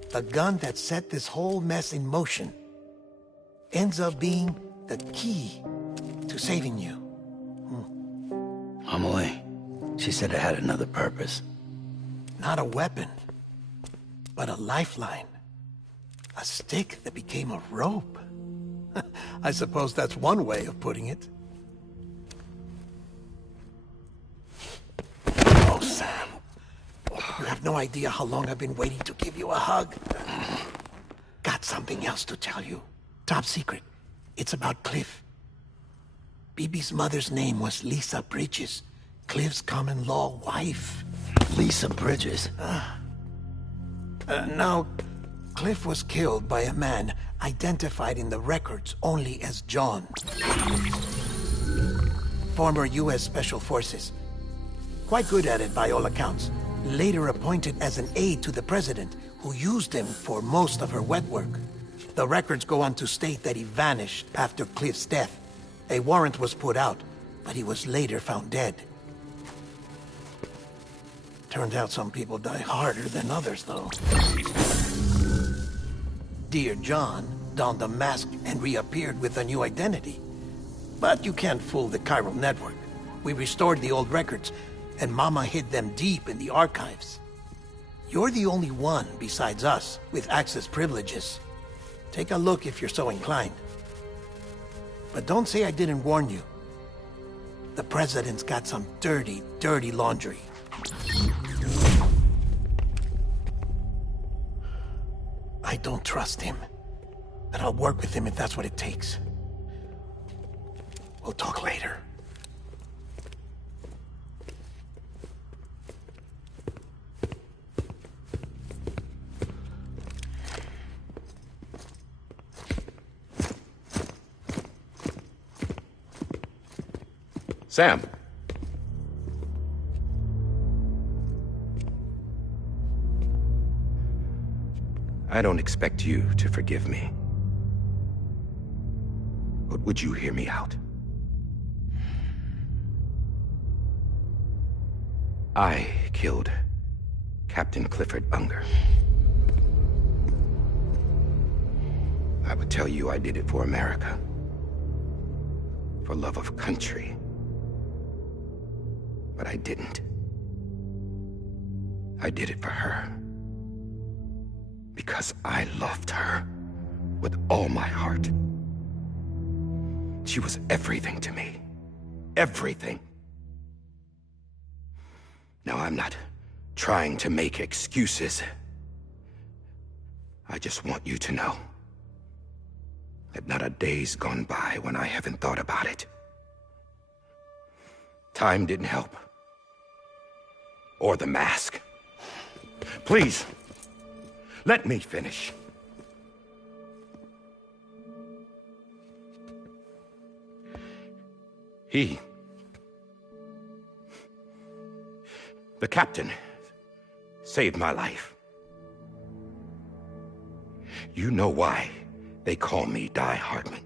The gun that set this whole mess in motion ends up being the key to saving you. Amelie, she said it had another purpose. Not a weapon, but a lifeline. A stick that became a rope. I suppose that's one way of putting it. Oh, Sam. You have no idea how long I've been waiting to give you a hug. Got something else to tell you. Top secret. It's about Cliff. Bibi's mother's name was Lisa Bridges, Cliff's common-law wife. Lisa Bridges? Now, Cliff was killed by a man identified in the records only as John. Former U.S. Special Forces. Quite good at it by all accounts. Later appointed as an aide to the president, who used him for most of her wet work. The records go on to state that he vanished after Cliff's death. A warrant was put out, but he was later found dead. Turned out some people die harder than others, though. Dear John donned a mask and reappeared with a new identity. But you can't fool the chiral network. We restored the old records, and Mama hid them deep in the archives. You're the only one, besides us, with access privileges. Take a look if you're so inclined. But don't say I didn't warn you. The President's got some dirty, dirty laundry. I don't trust him. But I'll work with him if that's what it takes. We'll talk later. Sam. I don't expect you to forgive me. But would you hear me out? I killed Captain Clifford Unger. I would tell you I did it for America. For love of country. But I didn't. I did it for her. Because I loved her with all my heart. She was everything to me. Everything. Now, I'm not trying to make excuses. I just want you to know that not a day's gone by when I haven't thought about it. Time didn't help. Or the mask. Please, let me finish. The captain, saved my life. You know why they call me Die Hardman.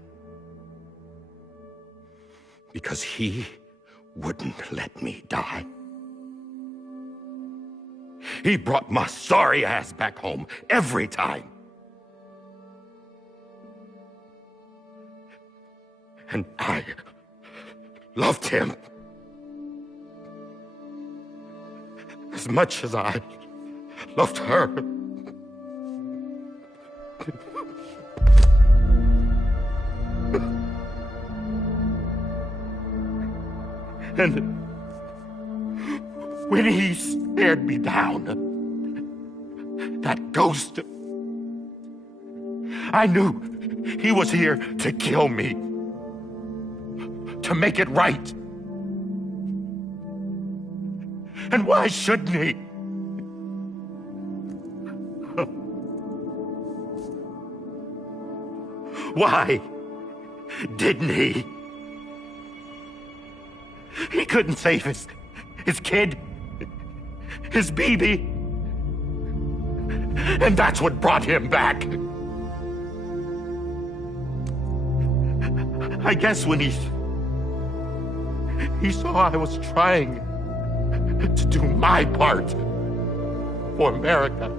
Because he wouldn't let me die. He brought my sorry ass back home every time. And I loved him as much as I loved her. And when he stared me down, that ghost, I knew he was here to kill me, to make it right. And why shouldn't he? Why didn't he? He couldn't save his kid, his baby. And that's what brought him back. I guess when he saw I was trying to do my part for America,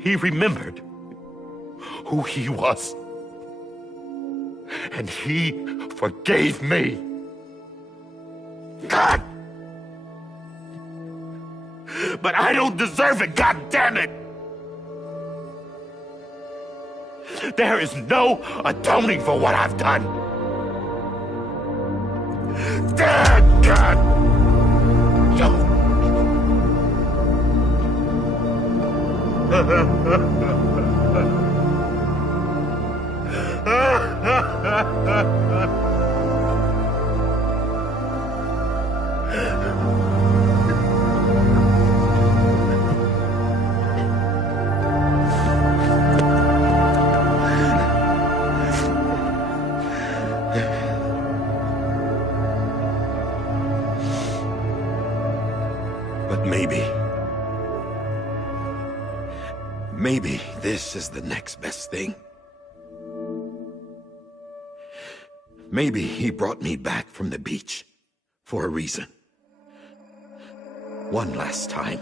he remembered who he was. And he forgave me. God! But I don't deserve it, God damn it! There is no atoning for what I've done. Damn, God! But maybe this is the next best thing. Maybe he brought me back from the beach for a reason. One last time.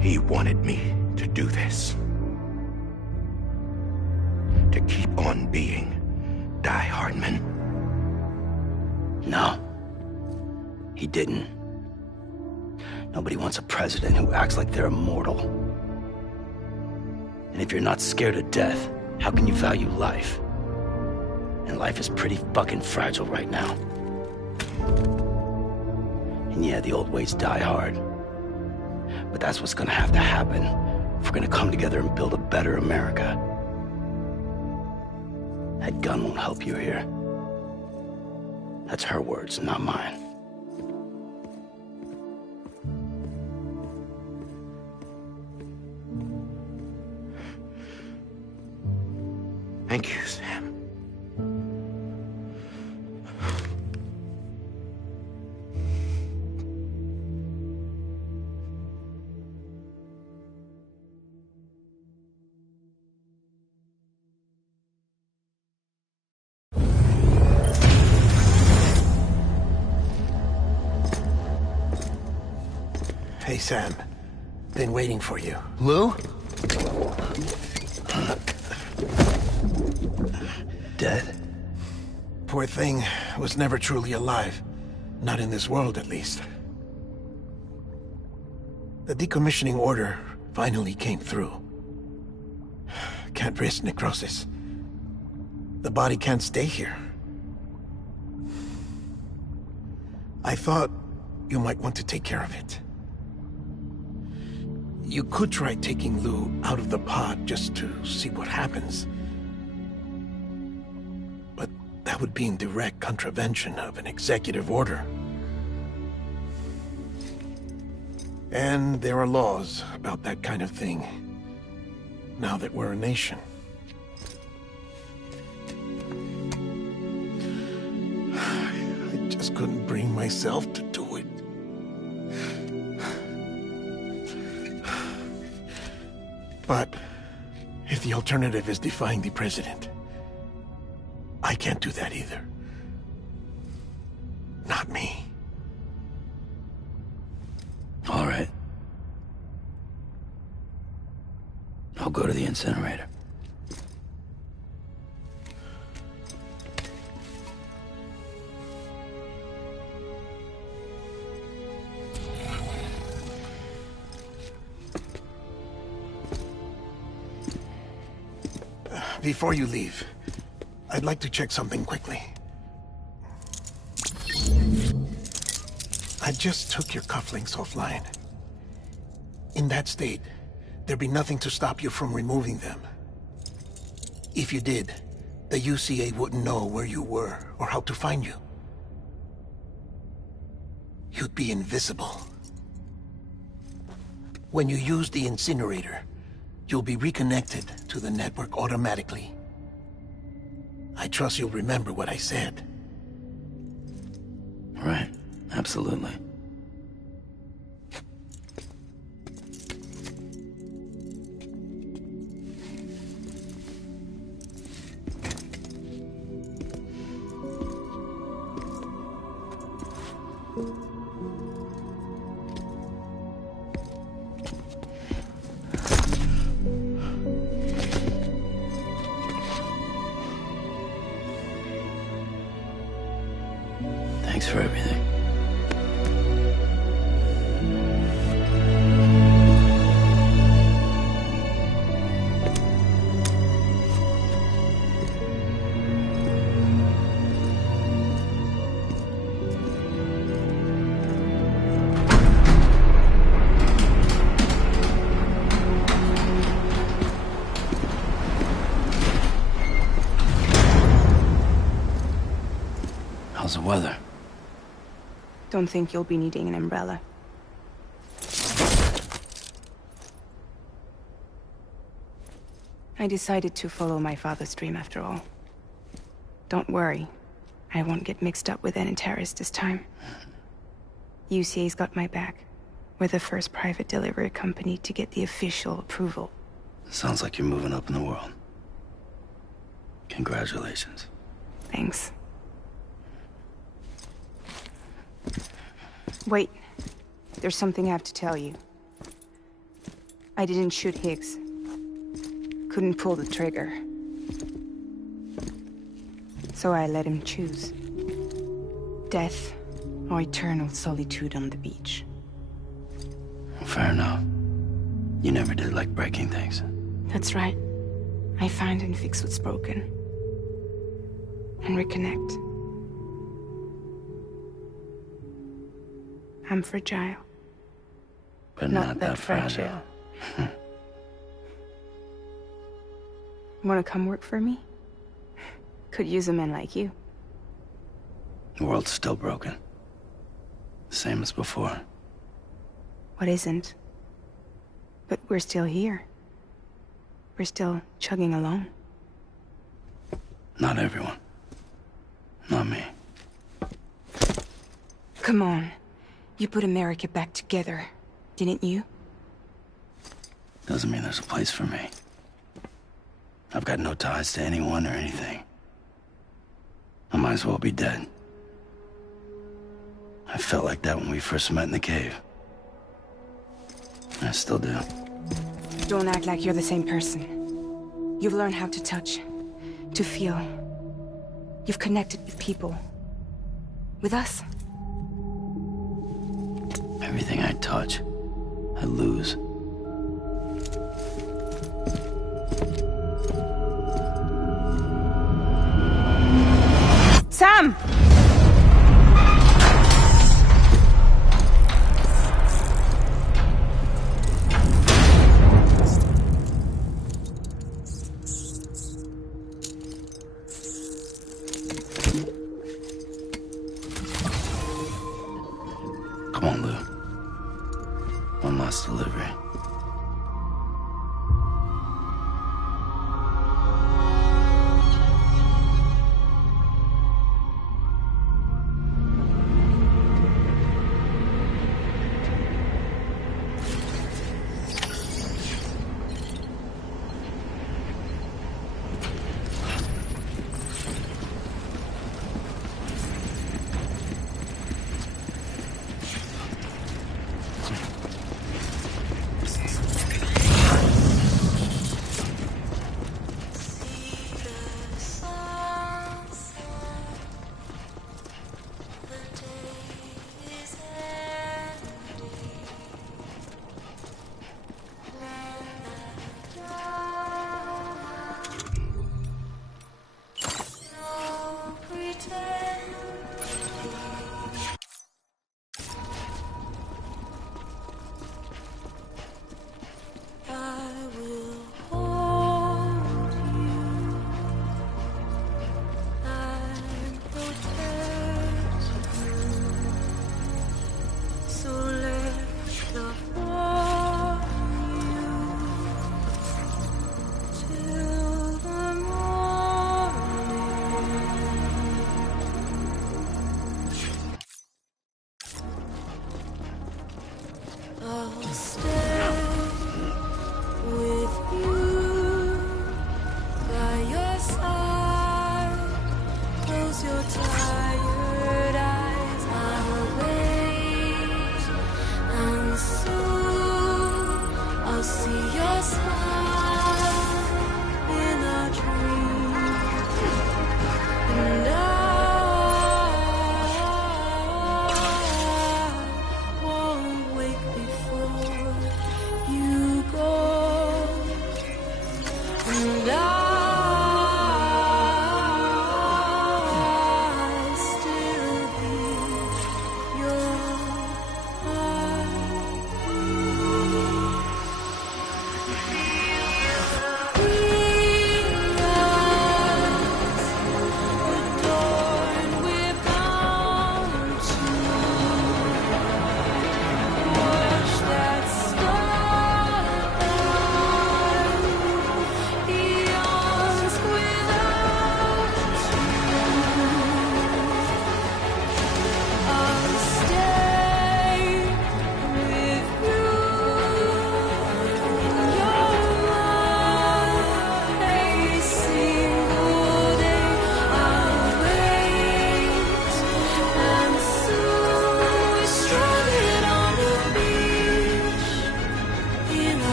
He wanted me to do this. To keep on being Die Hardman. No. He didn't. Nobody wants a president who acts like they're immortal. And if you're not scared of death, how can you value life? And life is pretty fucking fragile right now. And yeah, the old ways die hard. But that's what's gonna have to happen if we're gonna come together and build a better America. That gun won't help you here. That's her words, not mine. Thank you, Sam. Hey, Sam. Been waiting for you. Lou? Dead? Poor thing was never truly alive. Not in this world, at least. The decommissioning order finally came through. Can't risk necrosis. The body can't stay here. I thought you might want to take care of it. You could try taking Lou out of the pod just to see what happens. But that would be in direct contravention of an executive order. And there are laws about that kind of thing, now that we're a nation. I just couldn't bring myself to do it. But if the alternative is defying the president, I can't do that either. Not me. All right. I'll go to the incinerator. Before you leave, I'd like to check something quickly. I just took your cufflinks offline. In that state, there'd be nothing to stop you from removing them. If you did, the UCA wouldn't know where you were or how to find you. You'd be invisible. When you use the incinerator, you'll be reconnected to the network automatically. I trust you'll remember what I said. Right. Absolutely. Thanks for everything. How's the weather? Don't think you'll be needing an umbrella. I decided to follow my father's dream after all. Don't worry. I won't get mixed up with any terrorists this time. UCA's got my back. We're the first private delivery company to get the official approval. Sounds like you're moving up in the world. Congratulations. Thanks. Wait. There's something I have to tell you. I didn't shoot Higgs. Couldn't pull the trigger. So I let him choose. Death or eternal solitude on the beach. Fair enough. You never did like breaking things. That's right. I find and fix what's broken. And reconnect. I'm fragile. But not that fragile. Wanna come work for me? Could use a man like you. The world's still broken. Same as before. What isn't? But we're still here. We're still chugging along. Not everyone. Not me. Come on. You put America back together, didn't you? Doesn't mean there's a place for me. I've got no ties to anyone or anything. I might as well be dead. I felt like that when we first met in the cave. I still do. Don't act like you're the same person. You've learned how to touch, to feel. You've connected with people. With us. Everything I touch, I lose. Sam! Come on, Lou. One last delivery.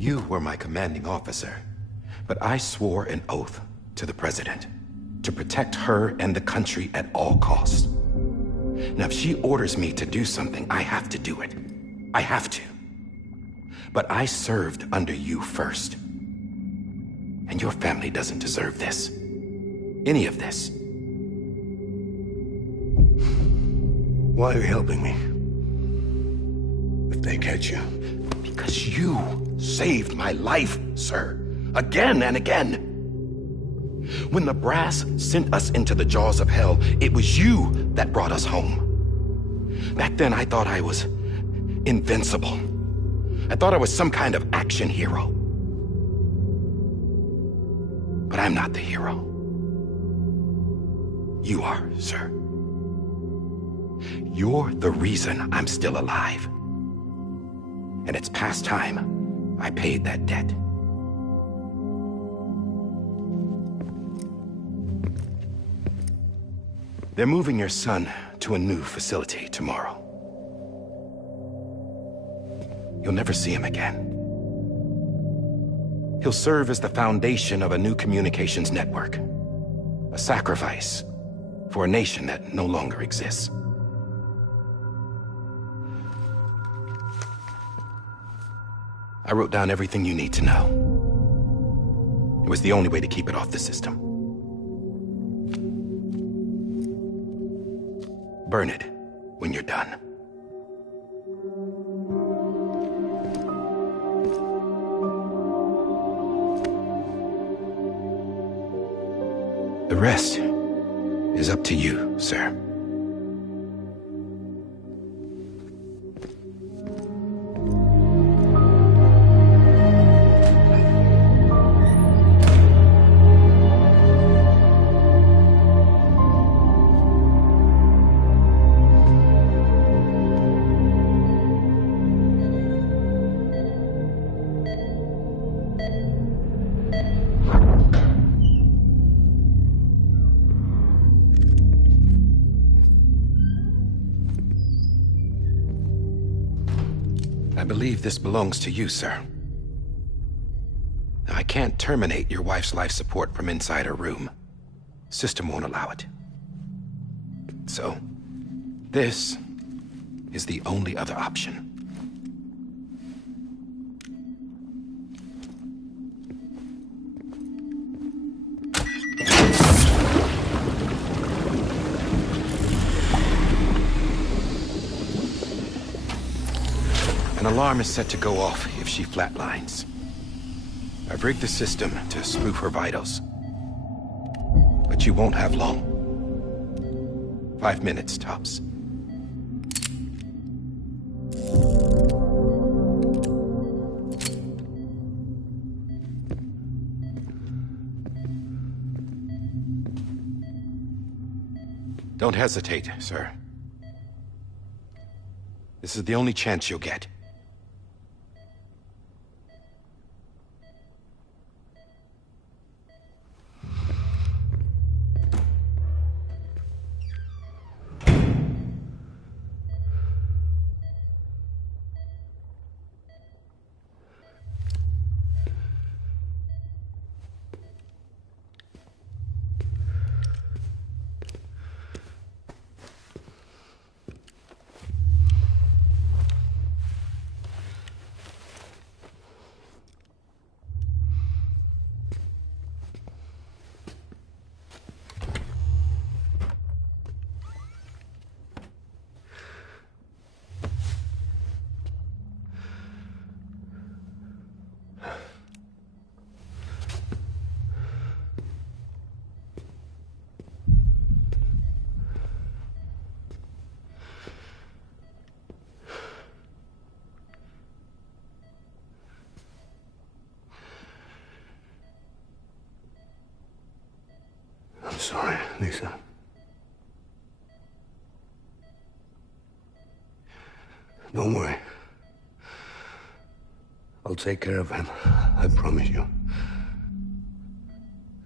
You were my commanding officer, but I swore an oath to the President to protect her and the country at all costs. Now, if she orders me to do something, I have to do it. I have to. But I served under you first. And your family doesn't deserve this. Any of this. Why are you helping me? If they catch you. Because you saved my life, sir. Again and again. When the brass sent us into the jaws of hell, it was you that brought us home. Back then, I thought I was invincible. I thought I was some kind of action hero. But I'm not the hero. You are, sir. You're the reason I'm still alive. And it's past time I paid that debt. They're moving your son to a new facility tomorrow. You'll never see him again. He'll serve as the foundation of a new communications network. A sacrifice for a nation that no longer exists. I wrote down everything you need to know. It was the only way to keep it off the system. Burn it when you're done. The rest is up to you, sir. I believe this belongs to you, sir. Now, I can't terminate your wife's life support from inside her room. System won't allow it. So, this is the only other option. An alarm is set to go off if she flatlines. I've rigged the system to spoof her vitals. But you won't have long. 5 minutes, tops. Don't hesitate, sir. This is the only chance you'll get. I'm sorry, Lisa. Don't worry. I'll take care of him. I promise you.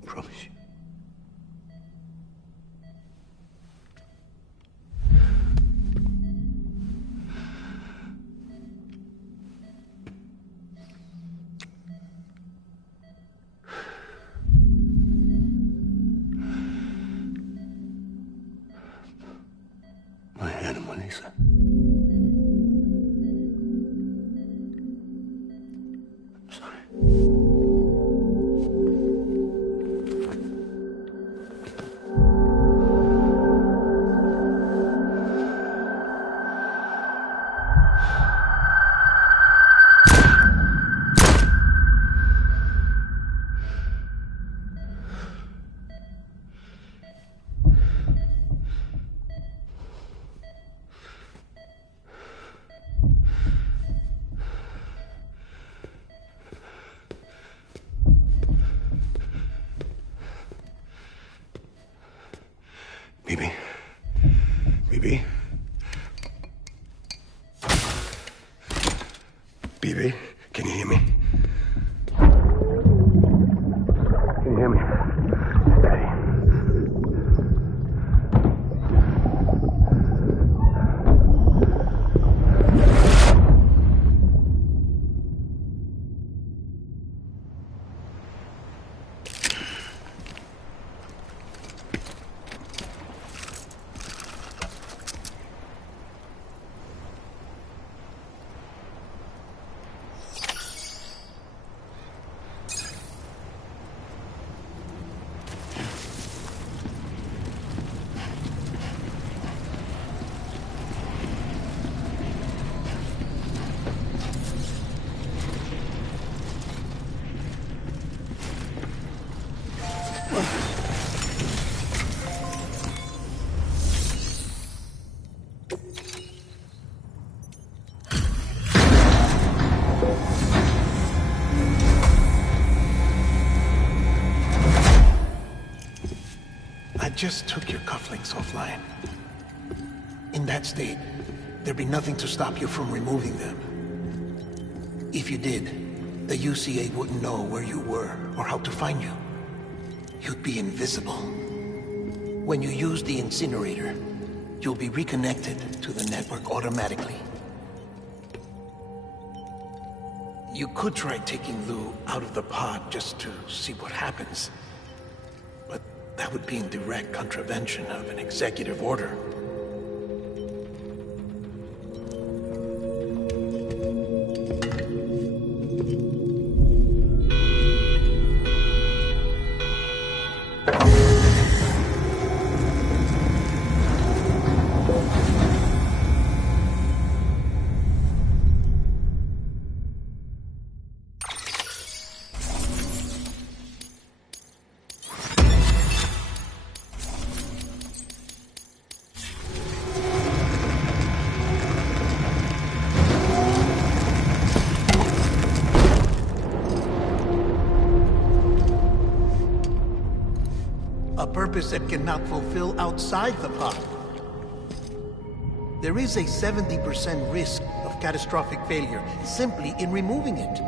I promise you. BB? BB? BB? Can you hear me? Can you hear me? Daddy. I just took your cufflinks offline. In that state, there'd be nothing to stop you from removing them. If you did, the UCA wouldn't know where you were or how to find you. You'd be invisible. When you use the incinerator, you'll be reconnected to the network automatically. You could try taking Lou out of the pod just to see what happens. But that would be in direct contravention of an executive order. A purpose that cannot fulfill outside the pod. There is a 70% risk of catastrophic failure simply in removing it.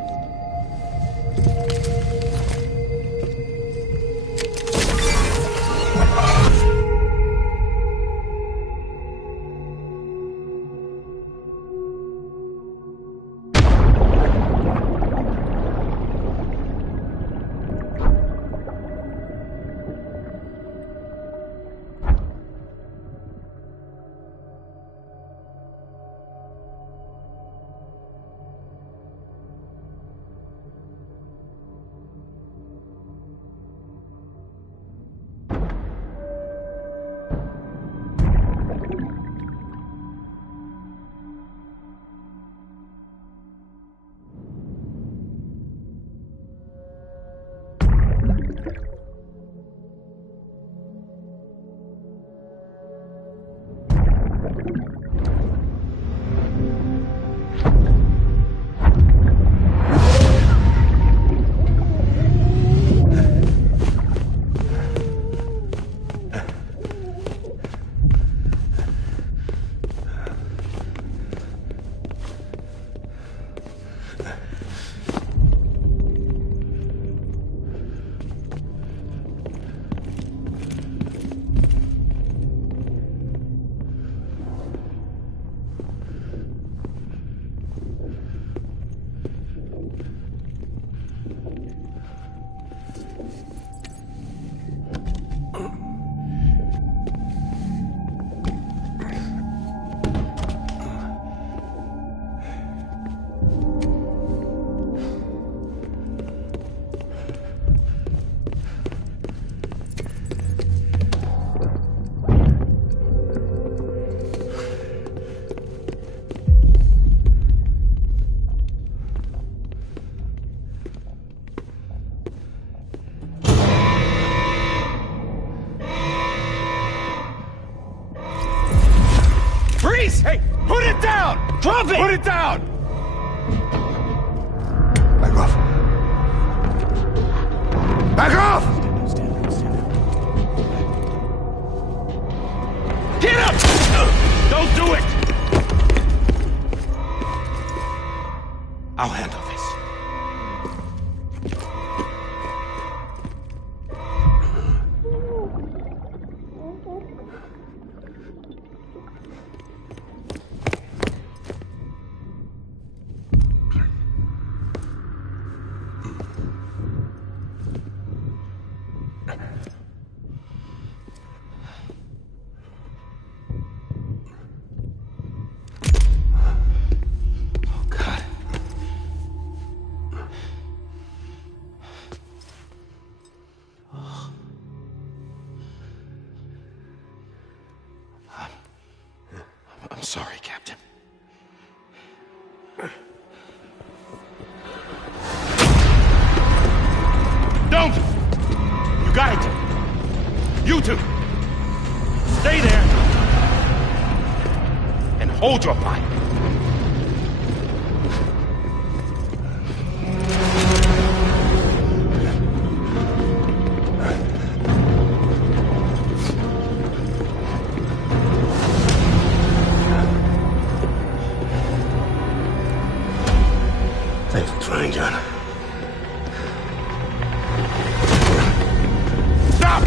Hey, put it down! Drop it! Put it down! Back off. Back off! I'll handle this. I'm sorry, Captain. Don't! You got it! You two! Stay there! And hold your fire! Thanks for trying, John. Stop!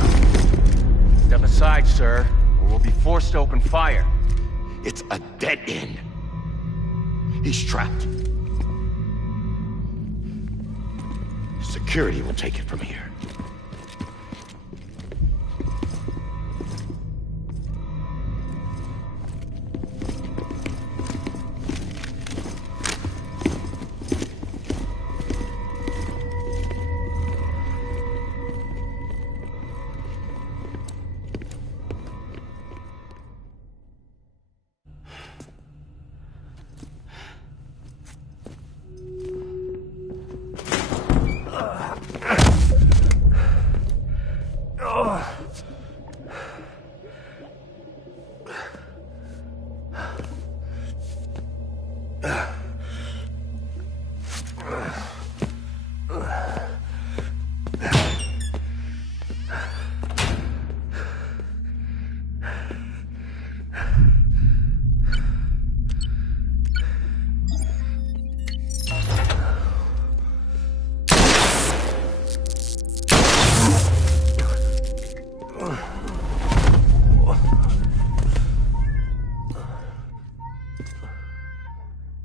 Step aside, sir, or we'll be forced to open fire. It's a dead end. He's trapped. Security will take it from here.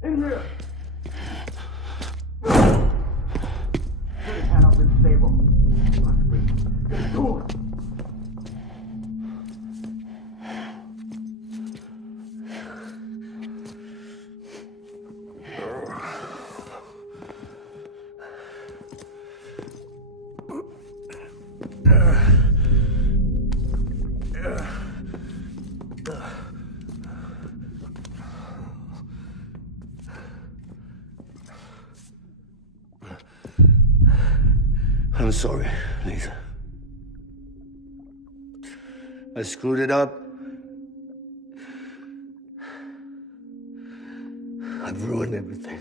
In here! Get his hand up and stable. Get to it! I'm sorry, Lisa. I screwed it up. I've ruined everything.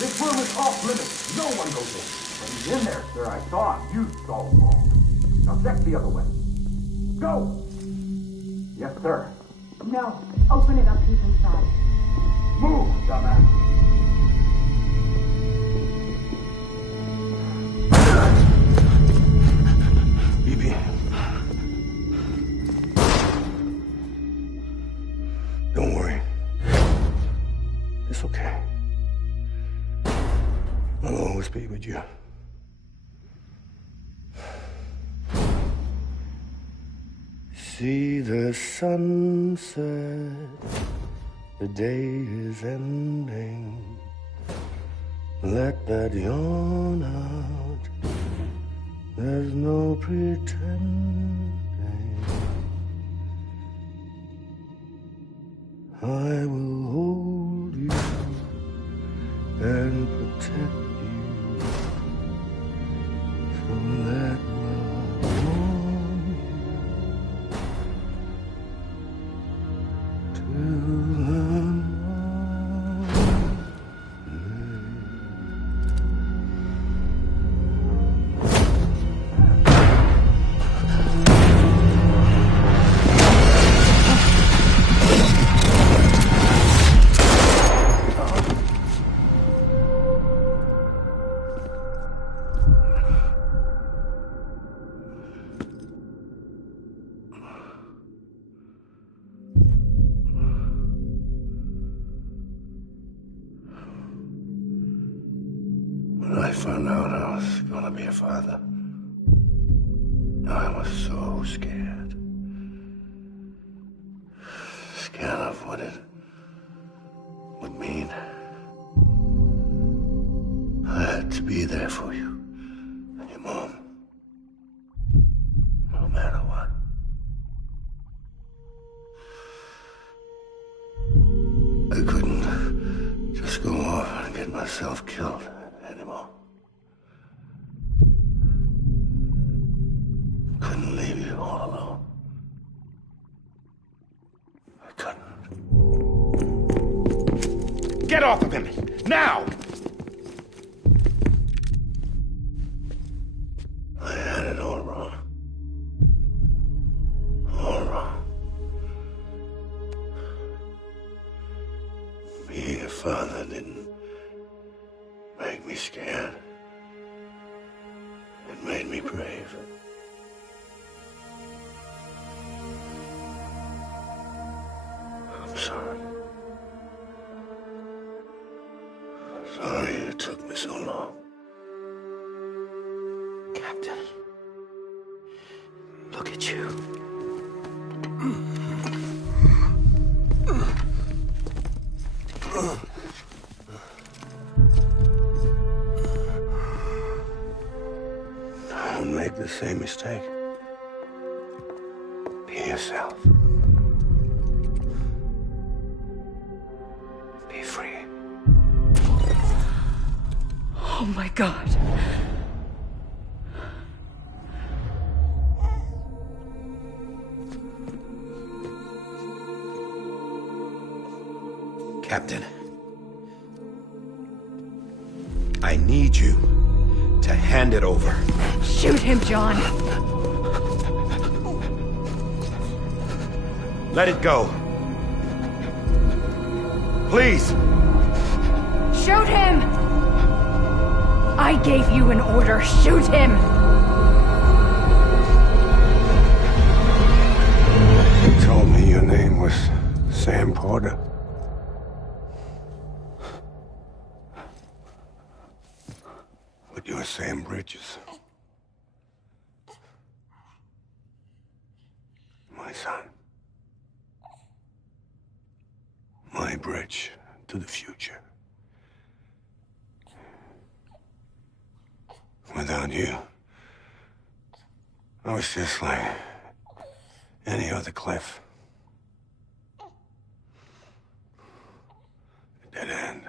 This room is off limits. No one goes in. But he's in there, sir. I saw him. You saw him wrong. Now check the other way. Go! Yes, sir. No. Open it up. He's inside. Move, dumbass. BB. Don't worry. It's okay. I'll always be with you. See the sunset. The day is ending. Let that yawn out. There's no pretending. I will hold you and protect you from that will warm you till the found out I was gonna be a father, I was so scared. Scared of what it would mean. I had to be there for you and your mom, no matter what. I couldn't just go off and get myself killed anymore. Couldn't leave you all alone. I couldn't. Get off of him! Now! I had it all wrong. All wrong. Being a father didn't make me scared. It made me brave. I'm sorry. Sorry it took me so long. Captain, look at you. Don't make the same mistake. Be yourself. Be free. Oh my God. Captain, I need you to hand it over. Shoot him, John. Let it go. Please. Shoot him! I gave you an order. Shoot him! You told me your name was Sam Porter. But you're Sam Bridges. My son. My bridge to the future. Without you, I was just like any other Cliff. A dead end.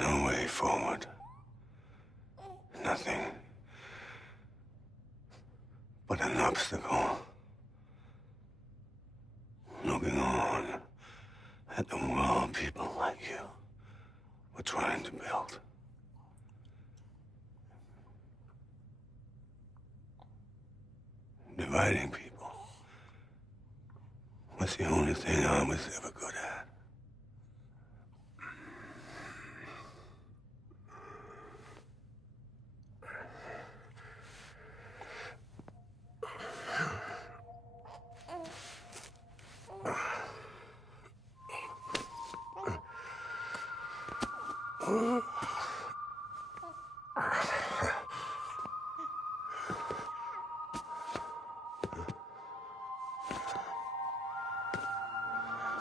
No way forward. Nothing but an obstacle. Looking on at the world people like you were trying to build. Dividing people was the only thing I was ever good at.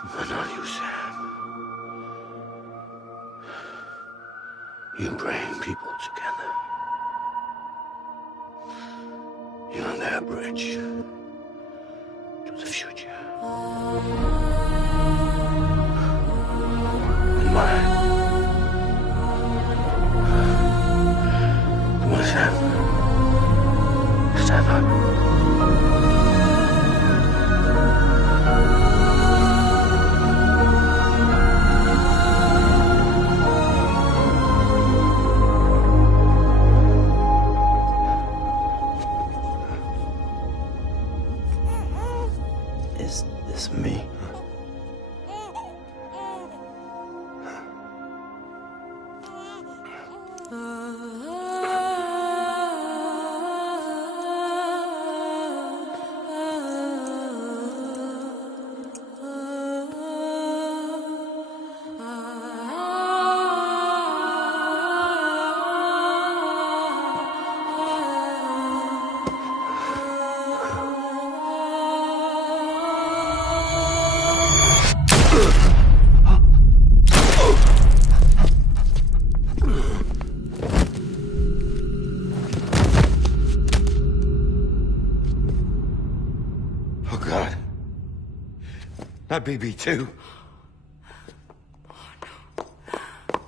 But not you, Sam. You bring people together. You're their bridge to the future. And mine. Come on, Sam. Stand up. Is this me? God. Not BB2.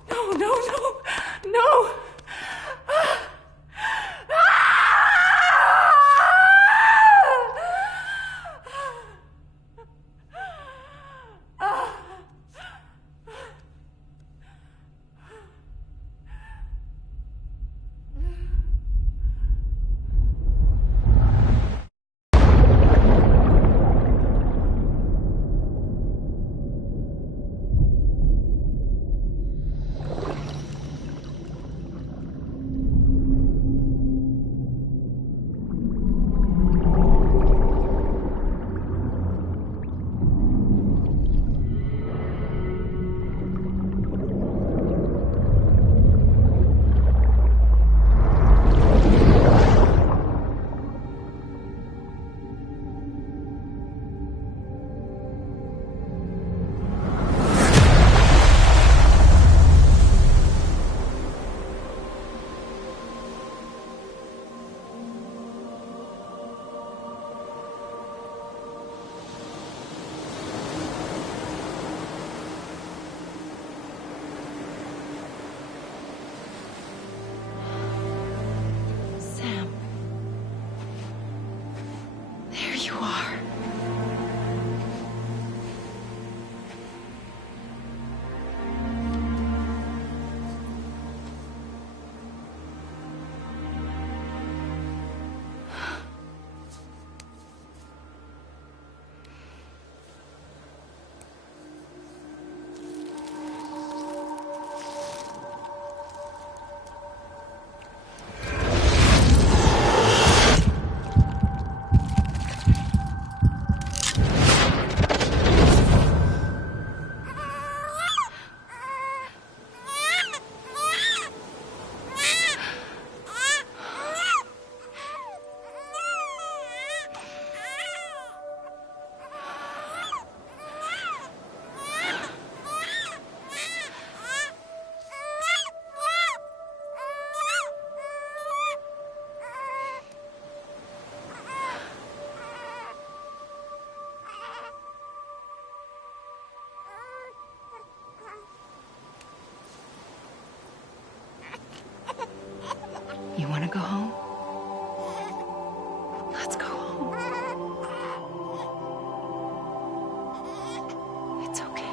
No, no, no, no! There you are. You want to go home? Let's go home. It's okay.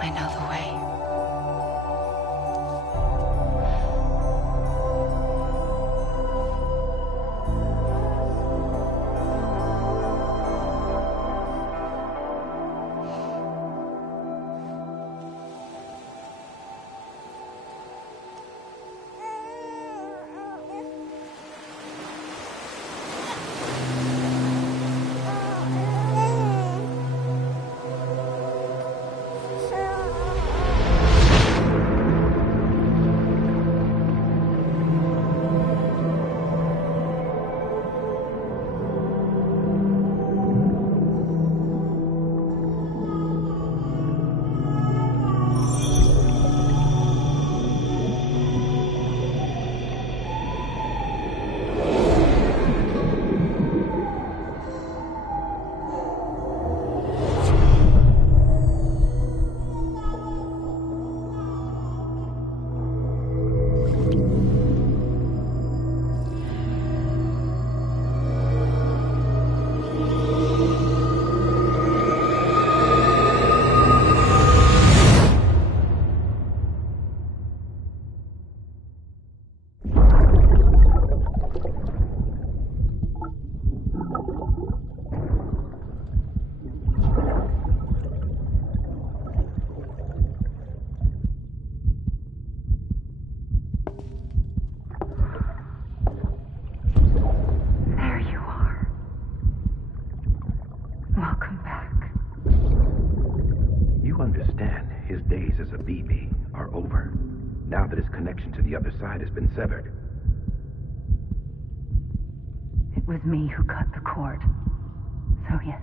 I know the way. understand, his days as a BB are over, now that his connection to the other side has been severed. It was me who cut the cord. So yes.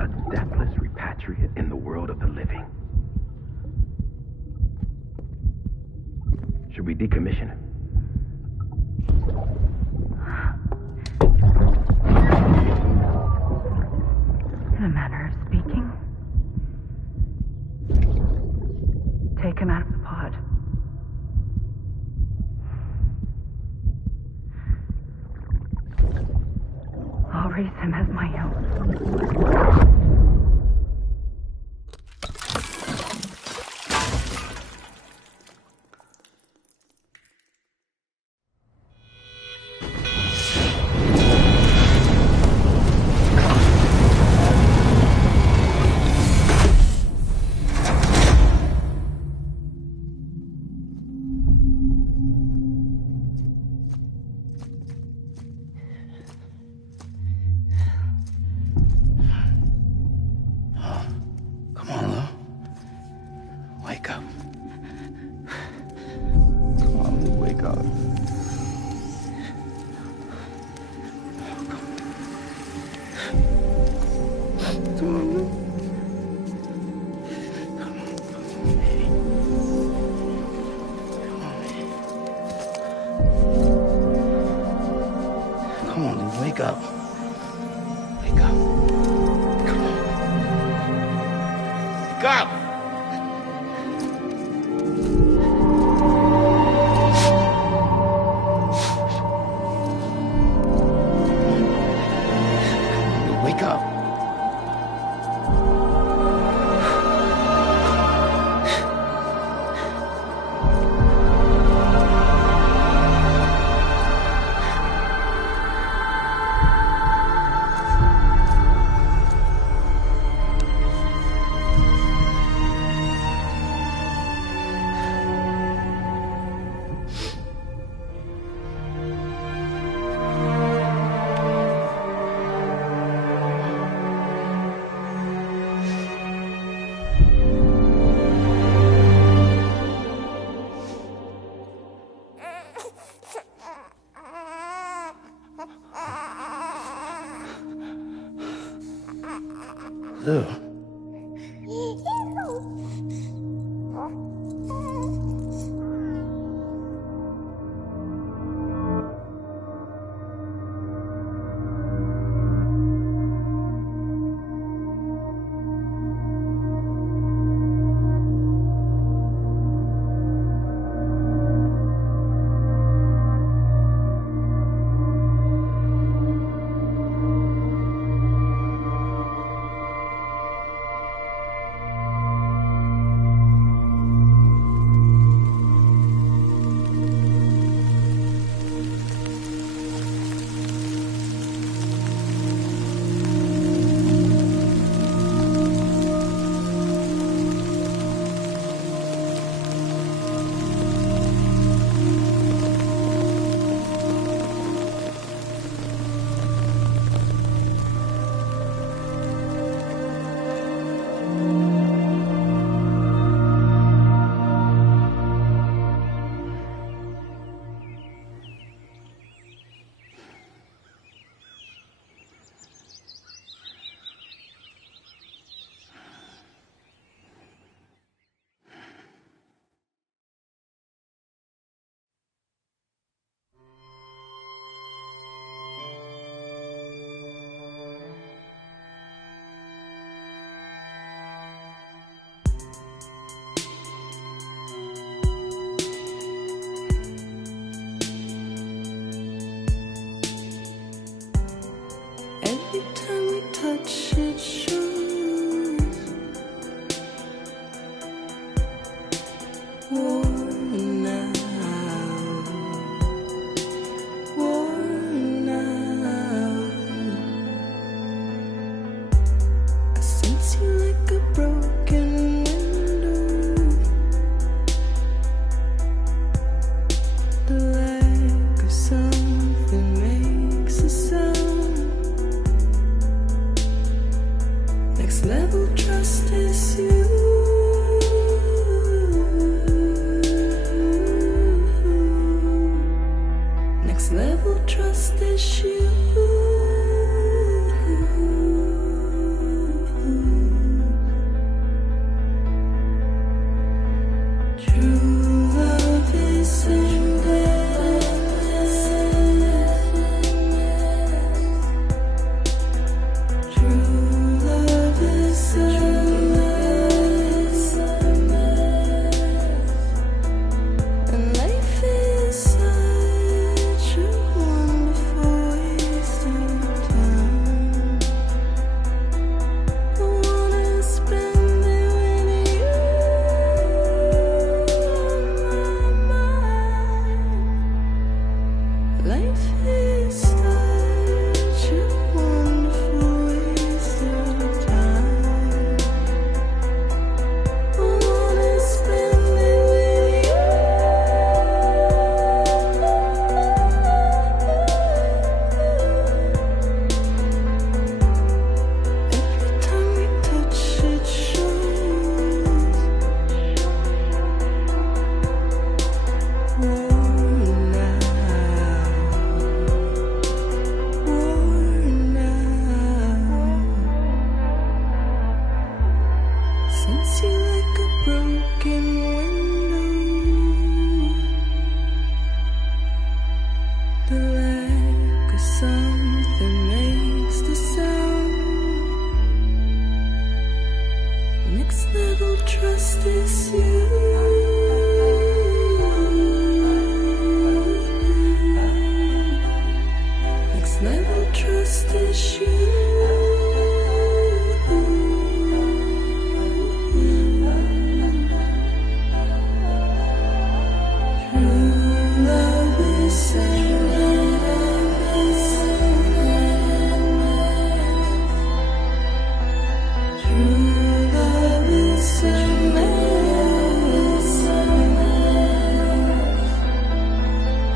A deathless repatriate in the world of the living. Should we decommission it? In a manner of speaking. Take him out of the pod. I'll raise him as my own. Come on, Lou. Wake up. Come on, Lou, wake up. Come on, Lou. Come on, Lou, wake up. Wake up. Come on. Wake up! Wake up. Lou.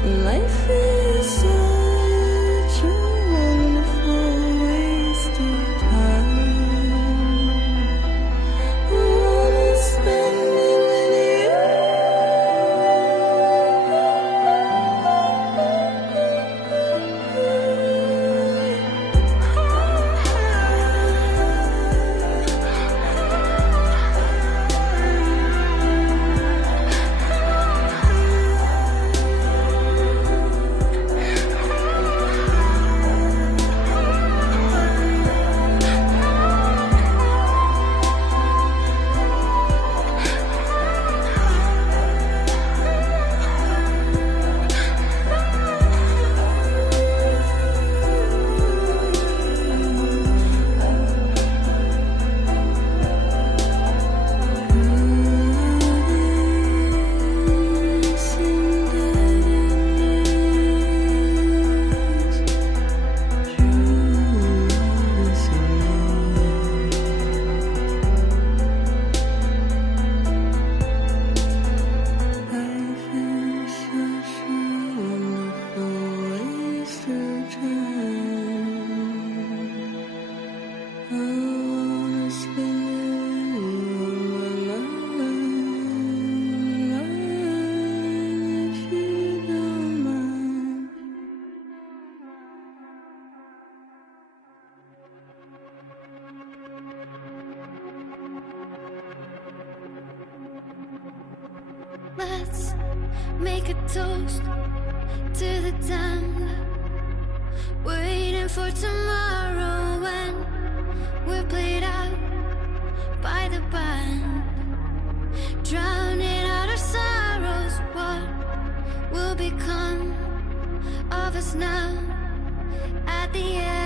Life is such a wonderful waste of time. I wanna spend it with Let's make a toast to the damned, waiting for tomorrow when we're played out by the band, drowning out our sorrows. What will become of us now at the end?